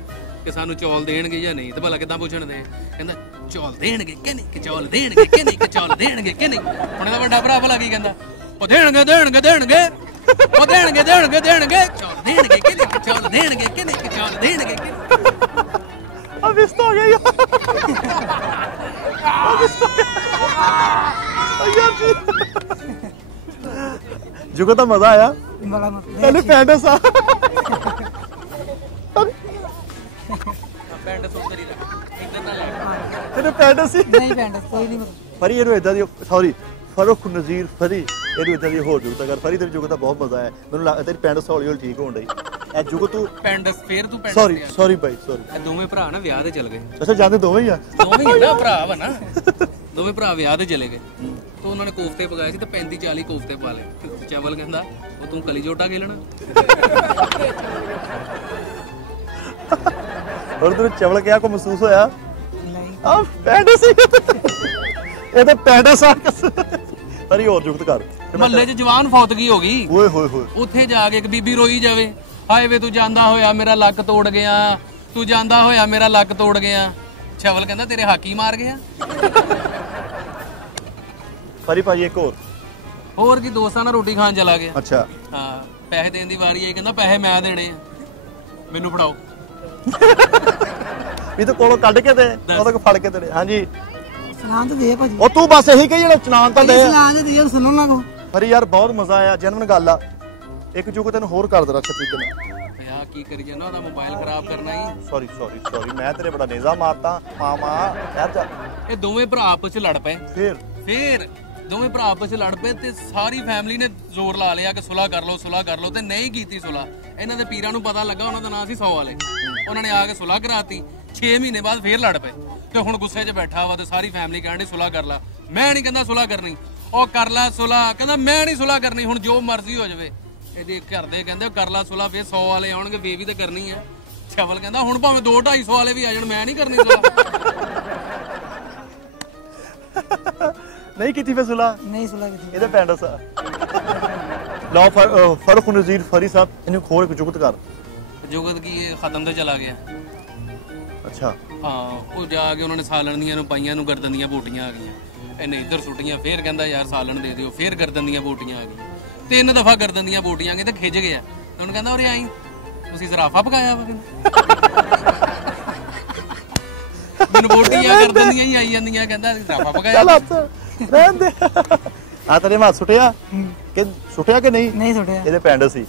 ਕਿ ਸਾਨੂੰ ਚੌਲ ਦੇਣਗੇ ਜਾਂ ਨਹੀਂ ਤੇ ਭਲਾ ਕਿੱਦਾਂ ਪੁੱਛਣ ਦੇ ਕਹਿੰਦਾ ਚੌਲ ਦੇਣਗੇ ਕਿ ਨਹੀਂ ਕਿ ਚੌਲ ਦੇਣਗੇ ਕਿ ਨਹੀਂ ਕਿ ਚੌਲ ਦੇਣਗੇ ਕਿ ਨਹੀਂ ਹੁਣ ਇਹਦਾ ਵੱਡਾ ਭਰਾ ਭਲਾ ਕੀ ਕਹਿੰਦਾ ਉਹ ਦੇਣਗੇ ਦੇਣਗੇ ਦੇਣਗੇ ਉਹ ਦੇਣਗੇ ਦੇਣਗੇ ਦੇਣਗੇ ਚੌਲ ਦੇਣਗੇ ਕਿ ਨਹੀਂ ਕਿ ਚੌਲ ਦੇਣਗੇ ਕਿ ਨਹੀਂ ਕਿ ਚੌਲ ਦੇਣਗੇ ਕਿ ਅਬ ਇਸ ਤੋਂ ਗਿਆ ਜੁਗਤ ਦਾ ਮਜ਼ਾ ਆਇਆ ਬੜਾ ਪਹਿਲੇ ਪਿੰਡ ਸਾ ਪਿੰਡ ਸੁੱਤਰੀ ਦਾ ਇੱਧਰ ਨਾ ਲੈ ਤੇਰੇ ਪਿੰਡ ਸੀ ਨਹੀਂ ਪਿੰਡ ਕੋਈ ਨਹੀਂ ਫਰੀ ਇਹਨੂੰ ਇਦਾਂ ਦੀ ਸੌਰੀ ਫਰੁਖ ਨਜ਼ੀਰ ਫਰੀ ਇਹਨੂੰ ਇਦਾਂ ਦੀ ਹੋਰ ਜੁਗਤ ਕਰ ਫਰੀ ਤੇਰੀ ਜੁਗਤ ਦਾ ਬਹੁਤ ਮਜ਼ਾ ਆਇਆ ਮੈਨੂੰ ਲੱਗਦਾ ਤੇਰੀ ਪਿੰਡ ਹੌਲੀ ਹੌਲੀ ਠੀਕ ਹੋਣ ਡਈ ਇਹ ਜੁਗਤ ਤੂੰ ਪਿੰਡ ਫੇਰ ਤੂੰ ਪਿੰਡ ਸੌਰੀ ਬਾਈ ਸੌਰੀ ਇਹ ਦੋਵੇਂ ਭਰਾ ਨਾ ਵਿਆਹ ਤੇ ਚਲ ਗਏ ਅੱਛਾ ਜਾਂਦੇ ਦੋਵੇਂ ਹੀ ਆ ਦੋਵੇਂ ਹੀ ਨਾ ਭਰਾ ਵਾ ਨਾ ਦੋਵੇਂ ਭਰਾ ਵਿਆਹ ਤੇ ਚਲੇ ਗਏ ਤੇ ਉਹਨਾਂ ਨੇ ਕੋਫਤੇ ਪਕਾਏ ਸੀ ਤੇ 35-40 ਕੋਫਤੇ ਪਾ ਲਏ ਚਾਵਲ ਕਹਿੰਦਾ ਉਹ ਤੂੰ ਕਲੀ ਜੋਟਾ ਖੇਲਣਾ ਹੋਰ ਤੈਨੂੰ ਚਵਲ ਕਿਹਾ ਕੋ ਮਹਿਸੂਸ ਹੋਇਆ ਨਹੀਂ ਆ ਪਿੰਡ ਸੀ ਇਹ ਤਾਂ ਪਿੰਡ ਸਾ ਫਰੀ ਹੋਰ ਜੁਗਤ ਕਰ ਮਹੱਲੇ 'ਚ ਜਵਾਨ ਫੌਤਗੀ ਹੋ ਗਈ ਓਏ ਹੋਏ ਹੋਏ ਉੱਥੇ ਜਾ ਕੇ ਇੱਕ ਬੀਬੀ ਰੋਈ ਜਾਵੇ ਹਾਏ ਵੇ ਤੂੰ ਜਾਂਦਾ ਹੋਇਆ ਮੇਰਾ ਲੱਕ ਤੋੜ ਗਿਆ ਤੂੰ ਜਾਂਦਾ ਹੋਇਆ ਮੇਰਾ ਲੱਕ ਤੋੜ ਗਿਆ ਚਵਲ ਕਹਿੰਦਾ ਤੇਰੇ ਹਾਕੀ ਮਾਰ ਗਿਆ ਫਰੀ ਭਾਜੀ ਇੱਕ ਹੋਰ ਕੀ ਦੋਸਤਾਂ ਨਾਲ ਰੋਟੀ ਖਾਣ ਚਲਾ ਗਿਆ ਅੱਛਾ ਹਾਂ ਪੈਸੇ ਦੇਣ ਦੀ ਵਾਰੀ ਆਈ ਕਹਿੰਦਾ ਪੈਸੇ ਮੈਂ ਦੇਣੇ ਆ ਮੈਨੂੰ ਫੜਾਓ ਵੀ ਤੂੰ ਕੋਲੋਂ ਕੱਢ ਕੇ ਦੇ ਉਹਦੇ ਕੋ ਫੜ ਕੇ ਦੇ ਹਾਂਜੀ ਸਲਾਮ ਤਾਂ ਦੇ ਭਾਜੀ ਉਹ ਤੂੰ ਬਸ ਇਹੀ ਕਹੀ ਜਿਹੜਾ ਚਨਾਨ ਤਾਂ ਦੇ ਸਲਾਮ ਤਾਂ ਦੇ ਸੁਣੋ ਨਾ ਕੋ ਫਰੀ ਯਾਰ ਬਹੁਤ ਮਜ਼ਾ ਆਇਆ ਜਨਮਨ ਗੱਲ ਆ ਇੱਕ ਜੁਗ ਤੈਨੂੰ ਹੋਰ ਕਰ ਦੇਣਾ ਤਰੀਕੇ ਨਾਲ ਯਾ ਕੀ ਕਰੀ ਜਾਂਦਾ ਉਹਦਾ ਮੋਬਾਈਲ ਖਰਾਬ ਕਰਨਾ ਹੀ ਸੌਰੀ ਮੈਂ ਤੇਰੇ ਬੜਾ ਨੇਜ਼ਾ ਮਾਰਤਾ ਮਾਮਾ ਯਾਰ ਜਾ ਇਹ ਦੋਵੇਂ ਭਰਾ ਆਪਸ ਚ ਲੜ ਪਏ ਫੇਰ ਦੋਵੇਂ ਭਰਾ ਆਪਸ ਚ ਲੜ ਪਏ ਤੇ ਸਾਰੀ ਫੈਮਿਲੀ ਨੇ ਜ਼ੋਰ ਲਾ ਲਿਆ ਕਿ ਸੁਲ੍ਹਾ ਕਰ ਲਓ ਤੇ ਨਹੀਂ ਕੀਤੀ ਸੁਲ੍ਹਾ ਇਹਨਾਂ ਦੇ ਪੀਰਾਂ ਨੂੰ ਪਤਾ ਲੱਗਾ ਉਹਨਾਂ ਦਾ ਨਾਂ ਸੀ 100 ਵਾਲੇ ਉਹਨਾਂ ਨੇ ਆ ਕੇ ਸੁਲ੍ਹਾ ਕਰਾਤੀ 6 ਮਹੀਨੇ ਬਾਅਦ ਫੇਰ ਲੜ ਪਏ ਤੇ ਹੁਣ ਗੁੱਸੇ 'ਚ ਬੈਠਾ ਵਾ ਤੇ ਸਾਰੀ ਫੈਮਿਲੀ ਕਹਿੰਦੀ ਸੁਲ੍ਹਾ ਕਰ ਲਾ ਮੈਂ ਨਹੀਂ ਕਹਿੰਦਾ ਸੁਲ੍ਹਾ ਕਰਨੀ ਉਹ ਕਰ ਲਾ ਸੁਲ੍ਹਾ ਕਹਿੰਦਾ ਮੈਂ ਨਹੀਂ ਸੁਲ੍ਹਾ ਕਰਨੀ ਹੁਣ ਜੋ ਮਰਜ਼ੀ ਹੋ ਜਾਵੇ ਇਹਦੇ ਘਰ ਦੇ ਕਹਿੰਦੇ ਕਰ ਲਾ ਸੁਲ੍ਹਾ ਫੇਰ 100 ਵਾਲੇ ਆਉਣਗੇ ਫੇਰ ਵੀ ਤਾਂ ਕਰਨੀ ਆ ਚਵਲ ਕਹਿੰਦਾ ਹੁਣ ਭਾਵੇਂ 200-250 ਵਾਲੇ ਵੀ ਆ ਜਾਣ ਮੈਂ ਨਹੀਂ ਕਰਨੀ ਸੁਲ੍ਹਾ ਨਹੀਂ ਕੀਤੀ ਫੇ ਸੁਲਾ ਨਹੀਂ ਸੁਲਾ ਕੀਤੀ ਇਹਦੇ ਪਿੰਡ ਸਾ ਲਓ ਫਰੁਖ ਨਜ਼ੀਰ ਫਰੀ ਸਾਹਿਬ ਇਹਨੂੰ ਖੋਲ ਇੱਕ ਜੁਗਤ ਕਰ ਜੁਗਤ ਕੀ ਇਹ ਖਤਮ ਤੇ ਚਲਾ ਗਿਆ ਅੱਛਾ ਹਾਂ ਉਹ ਜਾ ਕੇ ਉਹਨਾਂ ਨੇ ਸਾਲਣ ਦੀਆਂ ਨੂੰ ਪਾਈਆਂ ਨੂੰ ਗਰਦਨ ਦੀਆਂ ਬੋਟੀਆਂ ਆ ਗਈਆਂ ਇਹਨੇ ਇੱਧਰ ਸੁੱਟੀਆਂ ਫੇਰ ਕਹਿੰਦਾ ਯਾਰ ਸਾਲਣ ਦੇ ਦਿਓ ਫੇਰ ਗਰਦਨ ਦੀਆਂ ਬੋਟੀਆਂ ਆ ਗਈਆਂ 3 ਦਫਾ ਗਰਦਨ ਦੀਆਂ ਬੋਟੀਆਂ ਆ ਗਈਆਂ ਤੇ ਖਿੱਚ ਗਿਆ ਉਹਨੂੰ ਕਹਿੰਦਾ ਉਰੇ ਆਈ ਤੁਸੀਂ ਜ਼ਰਾਫਾ ਪਕਾਇਆ ਵਾ ਮੈਨੂੰ ਬੋਟੀਆਂ ਗਰਦਨ ਦੀਆਂ ਹੀ ਆਈ ਜਾਂਦੀਆਂ ਕਹਿੰਦਾ ਜ਼ਰਾਫਾ ਪਕਾਇਆ ਰਹਿਣ ਦੇ ਆ ਤੇਰੇ ਮਾਂ ਸੁੱਟਿਆ ਕਿ ਸੁੱਟਿਆ ਕਿ ਨਹੀਂ ਨਹੀਂ ਸੁੱਟਿਆ ਇਹਦੇ ਪਿੰਡ ਸੀ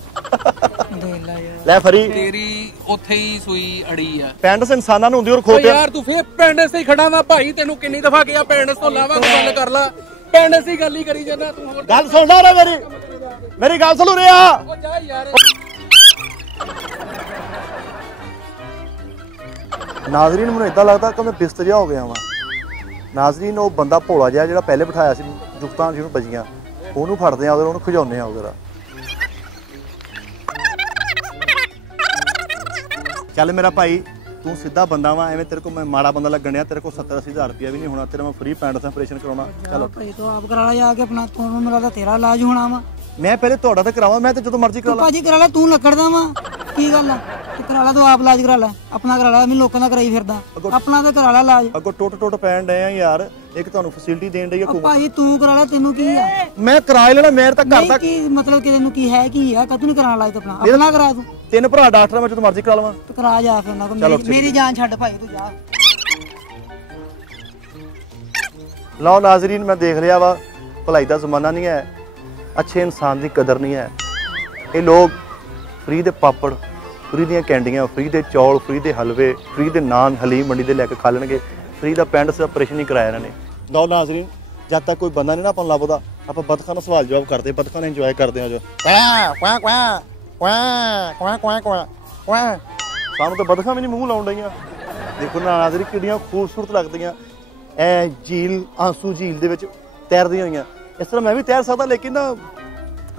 ਦੋਲਾ ਯਾਰ ਲੈ ਫਰੀ ਤੇਰੀ ਉੱਥੇ ਹੀ ਸੂਈ ਅੜੀ ਆ ਪਿੰਡ ਸ ਇਨਸਾਨਾਂ ਨੂੰ ਹੁੰਦੀ ਔਰ ਓ ਖੋਪਿਆ ਯਾਰ ਤੂੰ ਫੇਰ ਪਿੰਡ ਸੇ ਖੜਾ ਵਾ ਭਾਈ ਤੈਨੂੰ ਕਿੰਨੀ ਦਫਾ ਕਿਹਾ ਪਿੰਡ ਤੋਂ ਲਾਵਾ ਗੱਲ ਕਰ ਲੈ ਪਿੰਡ ਸੇ ਗੱਲ ਹੀ ਕਰੀ ਜਾਂਦਾ ਤੂੰ ਹੋਰ ਗੱਲ ਸੁਣ ਲੈ ਮੇਰੀ ਗੱਲ ਸੁਣ ਰਿਹਾ ਓ ਜਾ ਯਾਰ ਨਾਜ਼ਰੀਨ ਮੈਨੂੰ ਇਦਾਂ ਲੱਗਦਾ ਕਿ ਮੈਂ ਬਿਸਤਰੀਆ ਹੋ ਗਿਆ ਵਾਂ ਨਾਜ਼ਰੀਨ ਉਹ ਬੰਦਾ ਭੋਲਾ ਜਿਹਾ ਜਿਹੜਾ ਪਹਿਲੇ ਬਿਠਾਇਆ ਸੀ ਜੁਗਤਾਂ ਜਿਹਨੂੰ ਬਜੀਆਂ ਉਹਨੂੰ ਫੜਦੇ ਆ ਉਹਨੂੰ ਖਿਜਾਉਂਦੇ ਆ ਉਹਦਾ ਚੱਲ ਮੇਰਾ ਭਾਈ ਤੂੰ ਸਿੱਧਾ ਬੰਦਾ ਵਾ, ਐਵੇਂ ਤੇਰੇ ਕੋਲ ਮੈਂ ਮਾੜਾ ਬੰਦਾ ਲੱਗਣ ਡਿਆ। ਤੇਰੇ ਕੋਲ 70-80 ਰੁਪਇਆ ਵੀ ਨਹੀਂ ਹੋਣਾ, ਤੇਰਾ ਮੈਂ ਫ੍ਰੀ ਪੈਂਟ ਦਾ ਆਪਰੇਸ਼ਨ ਕਰਾਉਣਾ। ਚਲੋ ਭਾਈ ਤੂੰ ਆਪ ਕਰਾ ਲੈ ਜਾ ਕੇ ਆਪਣਾ, ਤੂੰ ਮੇਰਾ ਤਾਂ ਤੇਰਾ ਇਲਾਜ ਹੋਣਾ ਵਾ। ਮੈਂ ਪਹਿਲੇ ਤੁਹਾਡਾ ਤਾਂ ਕਰਾਵਾਂ, ਮੈਂ ਤੇ ਜਦੋਂ ਮਰਜ਼ੀ ਕਰਾ ਲਾਂ। ਭਾਜੀ ਕਰਾ ਲੈ, ਤੂੰ ਲੱਕੜਦਾ ਵਾ, ਕੀ ਗੱਲ ਆ? ਤੂੰ ਕਰਾ ਲੈ, ਤੂੰ ਆਪ ਇਲਾਜ ਕਰਾ ਲੈ ਆਪਣਾ, ਕਰਾ ਲੈ, ਮੈਨੂੰ ਲੋਕਾਂ ਦਾ ਕਰਾਈ ਫਿਰਦਾ, ਆਪਣਾ ਤਾਂ ਕਰਾ ਲੈ ਇਲਾਜ। ਅੱਗੋਂ ਟੁੱਟ ਪੈਣ ਡਏ ਆ ਯਾਰ, ਇੱਕ ਤੁਹਾਨੂੰ ਫੈਸਿਲਿਟੀ ਦੇਣ ਡਈ ਆ। ਭਾਜੀ ਤੂੰ ਕਰਾ ਲੈ, ਤੈਨੂੰ ਕੀ ਆ? ਮੈਂ ਕਰਾ ਲੈਣਾ, ਮੇਰੇ ਤਾਂ ਘਰ ਦਾ ਕੀ ਮਤਲਬ ਕਿ ਤੈਨੂੰ ਕੀ ਹੈ, ਕੀ ਆ? ਕਦੋਂ ਨਹੀਂ ਕਰਾਉਣ ਇਲਾਜ? ਆਪਣਾ ਆਪਣਾ ਕਰਾ ਤੂੰ, 3 ਭਰਾ ਡਾਕਟਰ, ਮੈਂ ਜਦੋਂ ਮਰਜ਼ੀ ਕਰਾ ਲਵਾਂ। ਤੂੰ ਕਰਾ ਜਾ ਫਿਰ ਨਾ, ਮੇਰੀ ਜਾਨ ਛੱਡ ਭਾਈ, ਤੂੰ ਜਾ। ਲਓ ਨਾਜ਼ਰੀਨ, ਮੈਂ ਦੇਖ ਲਿਆ ਵਾ, ਭਲਾਈ ਦਾ ਜ਼ਮਾਨਾ ਨਹੀਂ ਹੈ, ਅੱਛੇ ਇਨਸਾਨ ਦੀ ਕਦਰ ਨਹੀਂ ਹੈ। ਇਹ ਲੋਕ ਫ੍ਰੀ ਦੇ ਪਾਪੜ, ਫ੍ਰੀ ਦੀਆਂ ਕੈਂਡੀਆਂ, ਫ੍ਰੀ ਦੇ ਚੌਲ, ਫ੍ਰੀ ਦੇ ਹਲਵੇ, ਫ੍ਰੀ ਦੇ ਨਾਨ ਹਲੀਮ ਮੰਡੀ ਦੇ ਲੈ ਕੇ ਖਾ ਲੈਣਗੇ, ਫ੍ਰੀ ਦਾ ਪੈਂਡਸ ਆਪਰੇਸ਼ਨ ਨਹੀਂ ਕਰਾਇਆ ਇਹਨਾਂ ਨੇ। ਲਓ ਨਾਜ਼ਰੀਨ, ਜਦ ਤੱਕ ਕੋਈ ਬੰਦਾ ਨਹੀਂ ਨਾ ਆਪਾਂ ਨੂੰ ਲੱਭਦਾ, ਆਪਾਂ ਬਤਖਾਂ ਨਾਲ ਸਵਾਲ ਜਵਾਬ ਕਰਦੇ, ਬਤਖਾਂ ਨਾਲ ਇੰਜੋਏ ਕਰਦੇ ਹਾਂ। ਜੋ ਸਾਨੂੰ ਤਾਂ ਬਤਖਾਂ ਵੀ ਨਹੀਂ ਮੂੰਹ ਲਾਉਣ ਡਈਆਂ। ਦੇਖੋ ਨਾ ਨਾਜ਼ਰੀਨ, ਕਿੰਨੀਆਂ ਖੂਬਸੂਰਤ ਲੱਗਦੀਆਂ ਇਹ ਝੀਲ, ਆਂਸੂ ਝੀਲ ਦੇ ਵਿੱਚ ਤੈਰਦੀਆਂ ਹੋਈਆਂ। ਇਸ ਤਰ੍ਹਾਂ ਮੈਂ ਵੀ ਤੈਰ ਸਕਦਾ, ਲੇਕਿਨ ਨਾ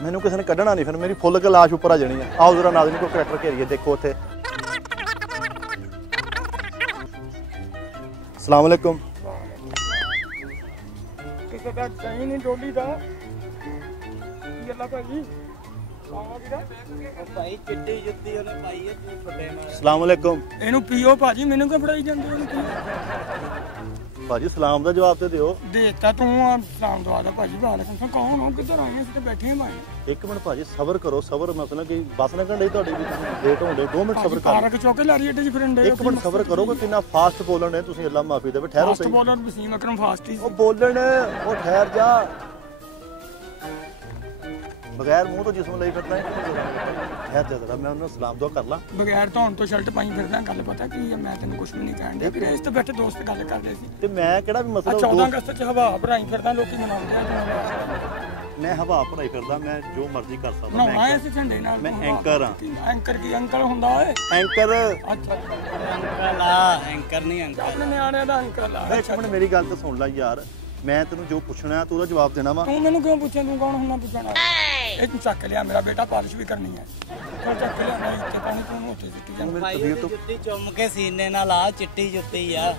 ਮੈਨੂੰ ਕਿਸੇ ਨੇ ਕੱਢਣਾ ਨਹੀਂ, ਫਿਰ ਮੇਰੀ ਫੁੱਲ ਕੇ ਲਾਸ਼ ਉੱਪਰ ਆ ਜਾਣੀ ਹੈ। ਆਓ ਜ਼ਰਾ ਨਾਜ਼ਰੀਨ ਕੋਈ ਕਰੈਕਟਰ ਘੇਰੀਏ, ਦੇਖੋ ਉੱਥੇ। ਅਸਲਾਮ ਵਾਲੇਕੁਮ। ਕਿਸੇ ਦਾ ਸਹੀ ਨਹੀਂ ਡੋਲੀ ਦਾ ਗੱਲਾਂ ਭਾਜੀ ਭਾਈ ਚਿੱਟੀ ਜੁੱਤੀ ਉਹਨੇ ਪਾਈ ਹੈ, ਤੂੰ ਫੱਟੇ ਮਾਰ। ਅਸਲਾਮ ਵਾਲੇਕੁਮ। ਇਹਨੂੰ ਪੀਓ ਭਾਜੀ, ਮੈਨੂੰ ਕਿਉਂ ਫੜਾਈ ਜਾਂਦੇ? ਉਹਨੂੰ ਪੀਓ ਭਾਜੀ, ਸਲਾਮ ਦਾ ਜਵਾਬ ਤੇ ਦਿਓ। ਦੇਤਾ ਤੂੰ ਆ ਸਲਾਮ ਦਵਾ ਦਾ ਭਾਜੀ। ਵਾਲੇਕੁਮ ਸਲਾਮ। ਕੌਣ ਹੋ, ਕਿੱਧਰ ਆਏ? ਅਸੀਂ ਤੇ ਬੈਠੇ ਹਾਂ। ਇੱਕ ਮਿੰਟ ਭਾਜੀ, ਸਬਰ ਕਰੋ, ਸਬਰ ਮਤਲਬ ਕਿ ਬੱਸ ਨਾ ਘੰਟੇ ਤੁਹਾਡੀ ਵੀ ਲੇਟ ਹੋਣ ਦੇ। 2 ਮਿੰਟ ਸਬਰ ਕਰੋ। ਪਾਰਕ ਚੌਕੇ ਲਾਰੀ ਅੱਡੇ 'ਚ ਫਿਰਨ ਡੇ। 1 ਮਿੰਟ ਸਬਰ ਕਰੋ। ਕਿ ਕਿੰਨਾ ਫਾਸਟ ਬੋਲਣ ਨੇ ਤੁਸੀਂ, ਅੱਲਾ ਮਾਫੀ ਦੇਵੇ। ਠਹਿਰੋ ਫਾਸਟ ਸਹੀ। ਬੋਲਰ ਵਸੀਮ ਅਕਰਮ ਫਾਸਟ ਹੀ ਉਹ ਬੋਲਣ, ਉਹ ਠਹਿਰ ਜਾ। ਬਗੈਰ ਮੂੰਹ ਤੋਂ ਜਿਸਮ ਲਈ ਫਿਰਦਾ ਹੈ। ਠਹਿਰ ਜਾ ਜ਼ਰਾ, ਮੈਂ ਉਹਨਾਂ ਸਲਾਮ ਦੁਆ ਕਰ ਲਾਂ। ਬਗੈਰ ਧੋਣ ਤੋਂ ਸ਼ਰਟ ਪਾਈ ਫਿਰਦਾ। ਗੱਲ ਪਤਾ ਕੀ ਹੈ, ਮੈਂ ਤੈਨੂੰ ਕੁਝ ਵੀ ਨਹੀਂ ਕਹਿਣ ਡਿਆ। ਵੀਰੇ ਇਸ ਤੇ ਬੈਠੇ ਦੋਸਤ ਗੱਲ ਕਰਦੇ ਸੀ ਤੇ ਮੈਂ ਕਿਹੜਾ ਵੀ ਮਸਲਾ 14 ਅਗਸਤ 'ਚ ਹਵਾ ਭਰਾਈ ਫਿਰਦਾ, ਲੋਕੀ ਮਨਾਉਂਦੇ ਆ। ਮੈਂ ਹਵਾ ਭਰਾਈ ਫਿਰਦਾ, ਮੈਂ ਜੋ ਮਰਜ਼ੀ ਕਰ ਸਕਦਾ। ਨਾ ਆਏ ਸੀ ਝੰਡੇ ਨਾਲ। ਮੈਂ ਐਂਕਰ ਹਾਂ। ਐਂਕਰ ਕੀ ਅੰਕਲ ਹੁੰਦਾ ਓਏ? ਐਂਕਰ। ਅੱਛਾ, ਅੰਕਲ ਆ, ਐਂਕਰ ਨਹੀਂ ਅੰਕਲ। ਆਪਣੇ ਨਿਆਣਿਆਂ ਦਾ ਅੰਕਲ ਆ। ਇੱਕ ਮਿੰਟ ਮੇਰੀ ਗੱਲ ਤਾਂ ਸੁਣ ਲੈ ਯਾਰ, ਮੈਂ ਤੈਨੂੰ ਜੋ ਪੁੱਛਣਾ ਤੂੰ ਉਹਦਾ ਜਵਾਬ ਦੇਣਾ ਵਾ। ਤੂੰ ਮੈਨੂੰ ਕਿਉਂ ਪੁੱਛਿਆ? ਤੂੰ ਕੌਣ ਹੁੰਦਾ ਪੁੱਛਣਾ? ਇਹ ਚੱਕ ਲਿਆ ਮੇਰਾ ਬੇਟਾ, ਪਾਲਿਸ਼ ਵੀ ਕਰਨੀ ਹੈ। ਫਿਰ ਚੱਕ ਲਿਆ, ਮੈਂ ਇੱਥੇ ਪਾਣੀ ਤੂੰ ਉੱਥੇ ਸਿੱਟੀ ਜਾਂਦਾ। ਭਾਈ ਉਹਦੀ ਜੁੱਤੀ ਚੁੰਮ ਕੇ ਸੀਨੇ ਨਾਲ ਆ, ਚਿੱਟੀ ਜੁੱਤੀ ਆ।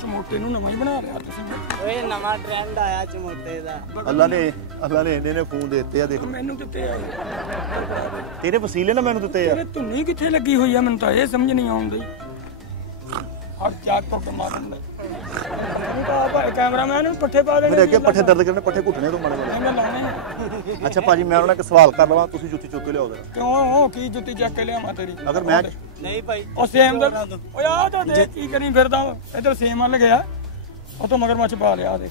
ਚਮੋਟੇ ਨੂੰ ਨਵਾਂ ਹੀ ਬਣਾ ਲਿਆ ਤੁਸੀਂ। ਓਏ ਨਵਾਂ ਟ੍ਰੈਂਡ ਆਇਆ ਚਮੋਟੇ ਦਾ। ਅੱਲਾ ਨੇ ਇਹਨੇ ਫੋਨ ਦੇ ਦਿੱਤੇ ਆ। ਦੇਖ ਮੈਨੂੰ ਦਿੱਤੇ ਆ ਤੇਰੇ ਵਸੀਲੇ ਨਾਲ ਮੈਨੂੰ ਦਿੱਤੇ ਆ। ਤੇਰੇ ਧੁੰਨੀ ਕਿੱਥੇ ਲੱਗੀ ਹੋਈ ਆ? ਮੈਨੂੰ ਤਾਂ ਇਹ ਸਮਝ ਨਹੀਂ ਆਉਂਦੀ। ਹਰ ਜਾ ਕੇ ਮਾਰਨ ਦੇ ਤੂੰ ਤਾਂ ਭਾਈ ਕੈਮਰਾਮੈਨ ਨੂੰ ਪੱਠੇ ਪਾ ਦੇ। ਮੇਰੇ ਅੱਗੇ ਪੱਠੇ ਦਰਦ ਕਰਨੇ, ਪੱਠੇ ਘੁੱਟਣੇ ਤੋਂ ਮਾਰੇ ਮੈਂ ਲਾਉਣੇ। ਅੱਛਾ ਭਾਜੀ, ਮੈਂ ਉਹਨਾਂ ਇੱਕ ਸਵਾਲ ਕਰ ਲਵਾਂ, ਤੁਸੀਂ ਜੁੱਤੀ ਚੁੱਕ ਕੇ ਲਿਆਓ ਜਰਾ। ਕਿਉਂ? ਕੀ ਜੁੱਤੀ ਚੱਕ ਕੇ ਲਿਆਵਾਂ ਤੇਰੀ? ਅਗਰ ਮੈਂ ਨਹੀਂ ਭਾਈ, ਉਹ ਸੇਮ ਦਾ ਓਏ ਆ ਤਾਂ ਦੇਖ ਕੀ ਕਰੀ ਫਿਰਦਾ। ਇਧਰ ਸੇਮ ਵੱਲ ਗਿਆ, ਉਹ ਤੋਂ ਮਗਰ ਮੱਛ ਪਾ ਲਿਆ। ਦੇ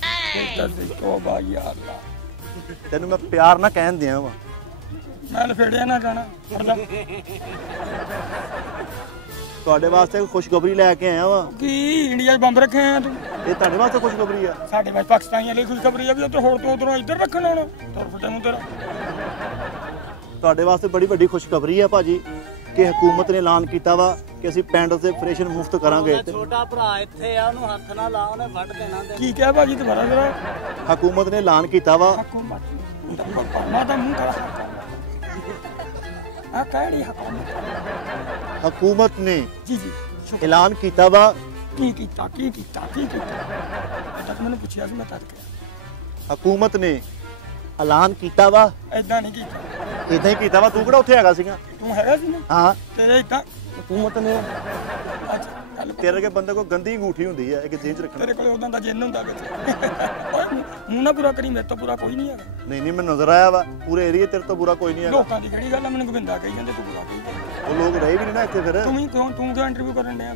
ਤੋਬਾ ਯਾ ਅੱਲਾ। ਤੈਨੂੰ ਮੈਂ ਪਿਆਰ ਨਾਲ ਕਹਿਣ ਦਿਆਂ ਵਾ। ਮੈਂ ਲਫੇੜਿਆ ਨਾ ਜਾਣਾ। ਤੁਹਾਡੇ ਵਾਸਤੇ ਖੁਸ਼ਖਬਰੀ ਲੈ ਕੇ ਆਇਆ ਵਾ। ਕੀ ਇੰਡੀਆ 'ਚ ਬੰਬ ਰੱਖੇ ਆ ਤੂੰ? ਇਹ ਤੁਹਾਡੇ ਵਾਸਤੇ ਖੁਸ਼ਖਬਰੀ ਆ। ਸਾਡੇ ਵਿੱਚ ਪਾਕਿਸਤਾਨੀਆਂ ਲਈ ਖੁਸ਼ਖਬਰੀ ਆ ਵੀ ਉੱਧਰ ਹੋਰ ਤੋਂ ਉਧਰੋਂ ਇੱਧਰ ਰੱਖਣ ਆਉਣਾ। ਤੁਰ ਫਟੇ ਮੂੰਹ ਤੇਰਾ। ਤੁਹਾਡੇ ਵਾਸਤੇ ਬੜੀ ਵੱਡੀ ਖੁਸ਼ਖਬਰੀ ਆ ਭਾਜੀ, ਕਿ ਹਕੂਮਤ ਨੇ ਐਲਾਨ ਕੀਤਾ ਵਾ ਕਿ ਅਸੀਂ ਪੈਂਡਸ ਦੇ ਆਪਰੇਸ਼ਨ ਮੁਫਤ ਕਰਾਂਗੇ। ਛੋਟਾ ਭਰਾ ਇੱਥੇ ਆ, ਉਹਨੂੰ ਹੱਥ ਨਾ ਲਾ, ਉਹਨੇ ਵੱਢ ਦੇਣਾ। ਕੀ ਕਿਹਾ ਭਾਜੀ ਦੁਬਾਰਾ ਜਰਾ? ਹਕੂਮਤ ਨੇ ਐਲਾਨ ਕੀਤਾ ਵਾ। ਹਕੂਮਤ ਪਰਮਾ ਦਾ ਮੂੰਹ ਕਰਾ ਆ ਕਿਹੜੀ ਹਕੂਮਤ? ਹਕੂਮਤ ਨੇ ਜੀ ਜੀ ਐਲਾਨ ਕੀਤਾ ਵਾ। ਕੀ ਕੀਤਾ? ਕੀ ਕੀਤਾ? ਕੀ ਕੀਤਾ? ਤੱਕ ਮੈਨੂੰ ਪੁੱਛਿਆ ਸੀ, ਮੈਂ ਤੱਕ ਕਿਹਾ ਹਕੂਮਤ ਨੇ ਐਲਾਨ ਕੀਤਾ ਵਾ। ਐਦਾਂ ਨਹੀਂ ਕੀਤਾ। ਇਦਾਂ ਹੀ ਕੀਤਾ ਵਾ। ਤੂੰ ਕਿਹੜਾ ਉੱਥੇ ਹੈਗਾ ਸੀਗਾ? ਤੂੰ ਹੈਗਾ ਸੀ ਨਾ? ਹਾਂ। ਤੇਰੇ ਇਦਾਂ ਹਕੂਮਤ ਨੇ ਅੱਛਾ ਗੱਲ ਤੇਰੇ ਵਰਗੇ ਬੰਦੇ ਕੋਲ ਗੰਦੀ ਅੰਗੂਠੀ ਹੁੰਦੀ ਹੈ, ਇੱਕ ਜੇਬ 'ਚ ਰੱਖਣਾ। ਤੇਰੇ ਕੋਲ ਉਦਾਂ ਦਾ ਜਿੰਨ ਹੁੰਦਾ ਵਿੱਚ। ਓਏ ਮੂੰਹ ਨਾ ਪੂਰਾ ਕਰੀ, ਮੇਰੇ ਤੋਂ ਪੂਰਾ ਕੋਈ ਨਹੀਂ ਹੈਗਾ। ਨਹੀਂ ਮੈਨੂੰ ਨਜ਼ਰ ਆਇਆ ਵਾ, ਪੂਰੇ ਏਰੀਏ ਤੇਰੇ ਤੋਂ ਬੁਰਾ ਕੋਈ ਨਹੀਂ ਹੈਗਾ। ਲੋਕਾਂ ਦੀ ਕਿਹੜੀ ਗੱਲ ਆ? ਮੈਨੂੰ ਗੋਬਿੰਦਾ ਕਹੀ ਜਾਂਦੇ, ਤੂੰ ਪੂਰਾ ਕਹੀ ਜਾਂਦਾ। ਉਹ ਲੋਕ ਰਹੇ ਵੀ ਨਹੀਂ ਨਾ ਇੱਥੇ ਫਿਰ। ਤੂੰ ਕਿਉਂ ਇੰਟਰਵਿਊ ਕਰਨ ਡਿਆ?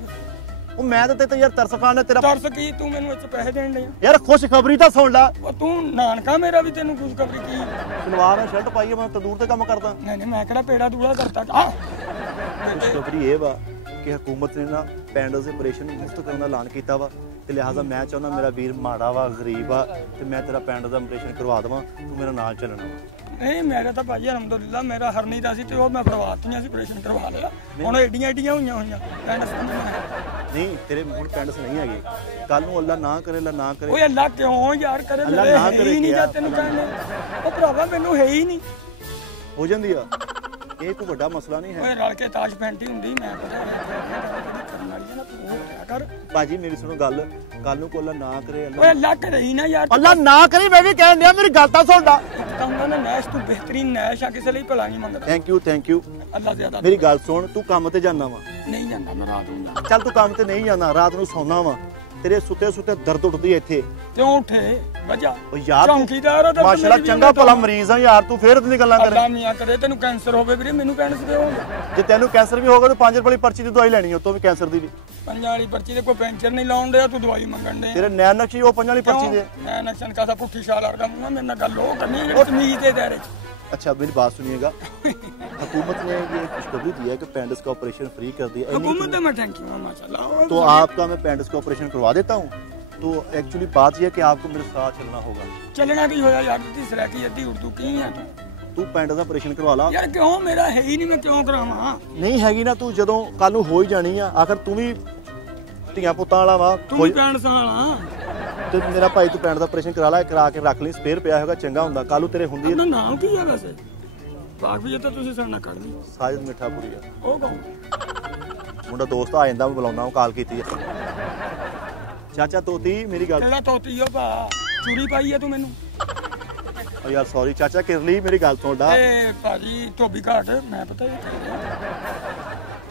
ਉਹ ਮੈਂ ਤਾਂ ਤੇ ਯਾਰ ਤਰਸ ਖਾਨ ਨੇ ਤੇਰਾ। ਤਰਸ ਕੀ? ਤੂੰ ਮੈਨੂੰ ਇੱਥੇ ਪੈਸੇ ਦੇਣ ਡਿਆ? ਯਾਰ ਖੁਸ਼ਖਬਰੀ ਤਾਂ ਸੁਣ ਲੈ। ਉਹ ਤੂੰ ਨਾਨਕਾ ਮੇਰਾ ਵੀ ਤੈਨੂੰ ਖੁਸ਼ਖਬਰੀ ਕੀ? ਸਲਵਾਰ ਨਾਲ ਸ਼ਰਟ ਪਾਈਏ, ਮੈਂ ਤੰਦੂਰ ਤੇ ਕੰਮ ਕਰਦਾ। ਨਹੀਂ ਮੈਂ ਕਿਹੜਾ ਪੇੜਾ ਦੂੜਾ ਕਰਤਾ। ਖੁਸ਼ਖਬਰੀ ਇਹ ਵਾ ਕਿ ਹਕੂਮਤ ਨੇ ਨਾ ਪੈਂਡਸ ਦੇ ਆਪਰੇਸ਼ਨ ਮੁਫਤ ਕਰਨ ਦਾ ਐਲਾਨ ਕੀਤਾ ਵਾ, ਤੇ ਲਿਹਾਜ਼ਾ ਮੈਂ ਚਾਹੁੰਦਾ ਮੇਰਾ ਵੀਰ ਮਾੜਾ ਵਾ, ਗਰੀਬ ਆ, ਤੇ ਮੈਂ ਤੇਰਾ ਪੈਂਡਸ ਦਾ ਆਪਰੇਸ਼ਨ ਕਰਵਾ ਦੇਵਾਂ, ਤੂੰ ਮੇਰੇ ਨਾਲ ਚੱਲਣਾ ਵਾ। ਨਹੀਂ ਮੇਰਾ ਤਾਂ ਭਾਜੀ ਅਲਹਮਦੁਲਿਲਾ ਮੇਰਾ ਹਰਨੀ ਦਾ ਸੀ, ਤੇ ਉਹ ਮੈਂ ਕਰਵਾਤੀਆਂ ਸੀ, ਆਪਰੇਸ਼ਨ ਕਰਵਾ ਲਿਆ। ਹੁਣ ਏਡੀਆਂ ਹੋਈਆਂ ਪੈਂਡਸ ਨਹੀਂ ਤੇਰੇ ਹੁਣ ਪੈਂਡਸ ਨਹੀਂ ਹੈਗੇ। ਕੱਲ ਨੂੰ ਅੱਲਾ ਨਾ ਕਰੇ, ਅੱਲਾ ਨਾ ਕਰੇ। ਓਏ ਅੱਲਾ ਕਿਉਂ ਯਾਰ ਕਰੇ? ਅੱਲਾ ਨਾ ਕਰੇ ਨਹੀਂ ਜਾਂ ਤੈਨੂੰ ਕਹਿੰਦੇ ਉਹ ਭਰਾਵਾ ਮੈਨੂੰ ਹੈ ਹੀ ਨਹੀਂ। ਹੋ ਜਾਂਦੀ ਆ, ਇਹ ਕੋਈ ਵੱਡਾ ਮਸਲਾ ਨਹੀਂ ਹੈ। ਓਏ ਰਲ ਕੇ ਤਾਸ਼ ਪੈਂਟੀ ਹੁੰਦੀ, ਮੈਂ ਪਤਾ ਕਰਨ ਵਾਲੀ ਹੈ ਨਾ, ਤੂੰ ਉਹ ਕਰਿਆ ਕਰ। ਭਾਜੀ ਮੇਰੀ ਸੁਣੋ ਗੱਲ, ਕੱਲ ਨੂੰ ਕੋਲਾ ਨਾ ਕਰੇ ਓਏ ਅੱਲਾ ਕਰੇ ਹੀ ਨਾ ਯਾਰ। ਅੱਲਾ ਨਾ ਕਰੇ, ਮੈਂ ਵੀ ਕਹਿਣ ਡਿਆ, ਮੇਰੀ ਗੱਲ ਤਾਂ ਸੁਣਦਾ। ਤਾਂ ਹੁੰਦਾ ਨਾ ਨੈਸ਼, ਤੂੰ ਬਿਹਤਰੀਨ ਨੈਸ਼ ਆ, ਕਿਸੇ ਲਈ ਭਲਾ ਨਹੀਂ ਮੰਗਦਾ। ਥੈਂਕ ਯੂ ਅੱਲਾ ਜ਼ਿਆਦਾ। ਮੇਰੀ ਗੱਲ ਸੁਣ, ਤੂੰ ਕੰਮ ਤੇ ਜਾਣਾ ਵਾ? ਨਹੀਂ ਜਾਂਦਾ ਮੈਂ ਰਾਤ ਨੂੰ। ਚੱਲ ਤੂੰ ਕੰਮ ਤੇ ਨਹੀਂ ਜਾਣਾ, ਰਾਤ ਨੂੰ ਸੌਣਾ ਵਾ, ਤੇਰੇ ਸੁੱਤੇ ਦਰਦ ਉੱਠਦੀ ਇੱਥੇ ਕਿਉਂ ਉੱਠੇ ਵਜਾ? ਓ ਯਾਰ ਚੌਂਕੀਦਾਰ ਆ, ਮਾਸ਼ਾਅੱਲਾ ਚੰਗਾ ਭਲਾ ਮਰੀਜ਼ ਆ ਯਾਰ, ਤੂੰ ਫੇਰ ਇਤਨੀ ਗੱਲਾਂ ਕਰੇ। ਅੱਲਾ ਮੀਆਂ ਕਰੇ ਤੈਨੂੰ ਕੈਂਸਰ ਹੋਵੇ ਵੀਰੇ, ਮੈਨੂੰ ਕੈਂਸਰ ਹੋਵੇ। ਜੇ ਤੈਨੂੰ ਕੈਂਸਰ ਵੀ ਹੋਗਾ ਤਾਂ 5 ਰੁਪਏ ਵਾਲੀ ਪਰਚੀ ਦੀ ਦਵਾਈ ਲੈਣੀ ਹੈ, ਉਤੋਂ ਵੀ ਕੈਂਸਰ ਦੀ ਵੀ। 5 ਵਾਲੀ ਪਰਚੀ ਦੇ ਕੋਈ ਪੈਂਚਰ ਨਹੀਂ ਲਾਉਣ ਡਿਆ, ਤੂੰ ਦਵਾਈ ਮੰਗਣ ਦੇ। ਤੇਰੇ ਨੈਣ ਨਕਸ਼ੀ ਉਹ 5 ਵਾਲੀ ਪਰਚੀ ਦੇ। ਮੈਂ ਨਕਸ਼ਨ ਕਾਸਾ ਪੁੱਠੀ ਛਾਲ ਵਰਗਾ ਮੂੰਹ, ਮੇਰੇ ਨਾਲ ਗੱਲ ਉਹ ਕਰਨੀ ਜਿਹੜੀ ਤਮੀਜ਼ ਦੇ ਦਾਇਰੇ 'ਚ। अच्छा मेरी बात सुनिएगा, हुकूमत ने ये खुशखबरी दी है कि पैंडस का ऑपरेशन फ्री कर दिया। हुकूमत में थैंक यू माशाल्लाह। तो आपका मैं पैंडस का ऑपरेशन करवा देता हूँ। तो एक्चुअली बात यह है कि आपको मेरे साथ चलना होगा। चलना की होया यार, तीसरा की अद्धी उर्दू की है तू पैंडस का ऑपरेशन करवा ला यार। क्यों मेरा है ही नहीं, मैं क्यों करावां? नहीं हैगी ना, तू जदों कल नूं हो ही जानी आ। आखिर तू भी ਧੀਆਂ ਪੁੱਤਾਂ ਵਾਲਾ ਵਾ, ਤੂੰ ਵੀ ਪੈਂਡਸ ਵਾਲਾ ਤੇ ਮੇਰਾ ਭਾਈ ਤੂੰ ਪੈਂਡ ਦਾ ਆਪਰੇਸ਼ਨ ਕਰਾ ਲੈ, ਕਰਾ ਕੇ ਰੱਖ ਲਈ, ਸਪੇਅਰ ਪਿਆ ਹੋਗਾ, ਚੰਗਾ ਹੁੰਦਾ। ਕੱਲ ਨੂੰ ਤੇਰੇ ਹੁੰਦੀ ਹੈ। ਉਹਦਾ ਨਾਮ ਕੀ ਹੈ ਵੈਸੇ? ਬਾਗ ਵੀ ਤਾਂ ਤੁਸੀਂ ਸਾਡਾ ਕੱਢ ਲਈ। ਸਾਜਦ ਮਿੱਠਾਪੁਰੀ ਆ ਉਹ ਕੌਣ? ਮੁੰਡਾ ਦੋਸਤ ਆ ਜਾਂਦਾ, ਮੈਂ ਬੁਲਾਉਣਾ, ਉਹ ਕਾਲ ਕੀਤੀ ਹੈ। ਚਾਚਾ ਤੋਤੀ ਮੇਰੀ ਗੱਲ। ਕਿਹੜਾ ਤੋਤੀ ਓ ਭਾ? ਚੂਰੀ ਪਾਈ ਆ ਤੂੰ ਮੈਨੂੰ? ਓ ਯਾਰ ਸੌਰੀ ਚਾਚਾ, ਕਿਰਲੀ ਮੇਰੀ ਗੱਲ ਸੁਣਦਾ। ਏ ਭਾਜੀ ਧੋਬੀ ਘਾਟ, ਮੈਂ ਪਤਾ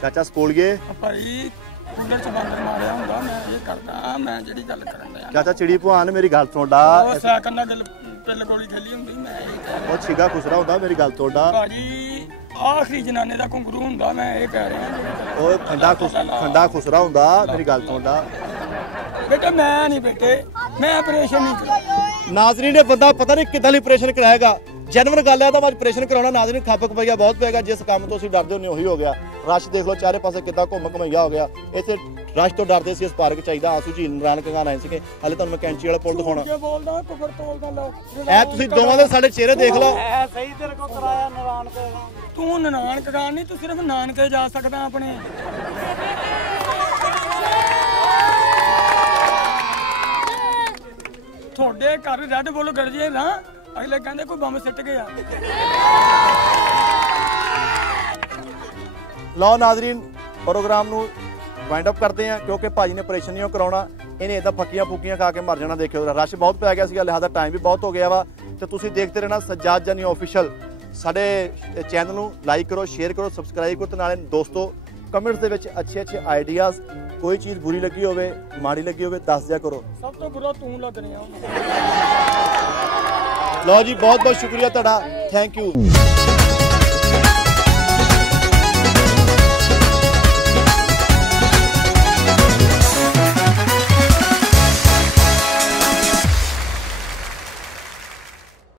ਚਾਚਾ ਸਕੂਲ ਗਏ ਭਾਈ, ਕੂਲਰ ਚ ਬਾਂਦਰ ਮਾਰਿਆ ਹੁੰਦਾ, ਮੈਂ ਇਹ ਕਰਦਾ, ਮੈਂ ਜਿਹੜੀ ਗੱਲ ਕਰਨ ਡਿਆ। ਚਾਚਾ ਚਿੜੀ ਭਵਾਨ ਮੇਰੀ ਗੱਲ ਸੁਣਦਾ। ਉਹ ਸਾਈਕਲ ਨਾਲ ਗੱਲ ਪਿੱਲ ਗੋਲੀ ਖੇਲੀ ਹੁੰਦੀ, ਮੈਂ ਇਹ ਉਹ ਛਿਗਾ ਖੁਸਰਾ ਹੁੰਦਾ, ਮੇਰੀ ਗੱਲ ਸੁਣਦਾ। ਭਾਜੀ ਆਖਰੀ ਜਨਾਨੇ ਦਾ ਘੁੰਗਰੂ ਹੁੰਦਾ, ਮੈਂ ਇਹ ਕਹਿ ਰਿਹਾ। ਉਹ ਖੰਡਾ ਖੁਸਰਾ ਹੁੰਦਾ, ਮੇਰੀ ਗੱਲ ਸੁਣਦਾ। ਬੇਟਾ ਮੈਂ ਨਹੀਂ ਬੇਟੇ, ਮੈਂ ਆਪਰੇਸ਼ਨ ਨਹੀਂ ਕਰਾਇਆ। ਨਾਜ਼ਰੀਨ ਨੇ ਬੰਦਾ ਪਤਾ ਨਹੀਂ ਕਿੱਦਾਂ ਲਈ ਆਪਰੇਸ਼ਨ ਕਰਾਏਗਾ। ਜਨਵਰ ਗੱਲ ਹੈ ਤਾਂ ਮੈਂ ਆਪਰੇਸ਼ਨ ਕਰਾਉਣਾ। ਨਾਜ਼ਰੀਨ ਖੱਪਕ ਪਈਆ ਬਹੁਤ ਪਏਗਾ, ਜਿਸ ਕੰਮ ਤੋਂ ਅਸੀਂ ਡਰਦੇ ਹੁੰਦੇ ਉਹੀ ਹੋ ਗਿਆ। ਰਸ਼ ਦੇਖ ਲਓ ਚਾਰੇ ਪਾਸੇ ਕਿੱਦਾਂ ਘੁੰਮ ਘਮਈਆ ਹੋ ਗਿਆ। ਇੱਥੇ ਰਸ਼ ਤੋਂ ਡਰਦੇ ਸੀ, ਇਸ ਪਾਰਕ ਚਾਹੀਦਾ ਆਸੂ ਝੀਲ ਨਰਾਇਣ ਕੰਗਾਨ ਆਏ ਸੀਗੇ। ਹਾਲੇ ਤੁਹਾਨੂੰ ਮੈਂ ਕੈਂਚੀ ਵਾਲਾ ਪੁੱਲ ਦਿਖਾਉਣਾ। ਬੋਲਦਾ ਕੁਫਰ ਤੋਲਦਾ ਲੋ ਐ ਤੁਸੀਂ ਦੋਵਾਂ ਦੇ ਸਾਡੇ ਚਿਹਰੇ ਦੇਖ ਲਓ। ਐ ਸਹੀ ਤੇਰੇ ਕੋ ਕਰਾਇਆ ਨਾਨਕ। ਤੂੰ ਨਾਨਕ ਗਾਨ ਨਹੀਂ, ਤੂੰ ਸਿਰਫ ਨਾਨਕੇ ਜਾ ਸਕਦਾ ਆਪਣੇ। ਤੁਹਾਡੇ ਘਰ ਰੈੱਡ ਬੁੱਲ ਗਰਜੇ ਨਾ, ਅਗਲੇ ਕਹਿੰਦੇ ਕੋਈ ਬੰਬ ਸਿੱਟ ਗਿਆ। ਲਓ ਨਾਜ਼ਰੀਨ, ਪ੍ਰੋਗਰਾਮ ਨੂੰ ਵਾਈਂਡ ਅਪ ਕਰਦੇ ਆ, ਕਿਉਂਕਿ ਭਾਜੀ ਨੇ ਆਪਰੇਸ਼ਨ ਨਹੀਂ ਕਰਾਉਣਾ। ਇਹਨੇ ਇਦਾਂ ਫੱਕੀਆਂ ਫੁੱਕੀਆਂ ਖਾ ਕੇ ਮਰ ਜਾਣਾ। ਦੇਖਿਓ ਰਸ਼ ਬਹੁਤ ਪੈ ਗਿਆ ਸੀਗਾ, ਲਿਹਾਜ਼ਾ ਟਾਈਮ ਵੀ ਬਹੁਤ ਹੋ ਗਿਆ ਵਾ। ਤੇ ਤੁਸੀਂ ਦੇਖਦੇ ਰਹਿਣਾ ਸੱਜਾਦ ਜਾਨੀ ਆਫੀਸ਼ੀਅਲ। ਸਾਡੇ ਚੈਨਲ ਨੂੰ ਲਾਈਕ ਕਰੋ, ਸ਼ੇਅਰ ਕਰੋ, ਸਬਸਕ੍ਰਾਈਬ ਕਰੋ। ਤੇ ਨਾਲੇ ਦੋਸਤੋ ਕਮੈਂਟਸ ਦੇ ਵਿੱਚ ਅੱਛੇ ਆਈਡੀਆਜ਼, ਕੋਈ ਚੀਜ਼ ਬੁਰੀ ਲੱਗੀ ਹੋਵੇ, ਮਾੜੀ ਲੱਗੀ ਹੋਵੇ, ਦੱਸ ਦਿਆ ਕਰੋ। ਸਭ ਤੋਂ ਬੁਰਾ ਤੂੰ ਲੱਗ ਰਿਹਾ। ਲਓ ਜੀ, ਬਹੁਤ ਬਹੁਤ ਸ਼ੁਕਰੀਆ ਤੁਹਾਡਾ, ਥੈਂਕ ਯੂ।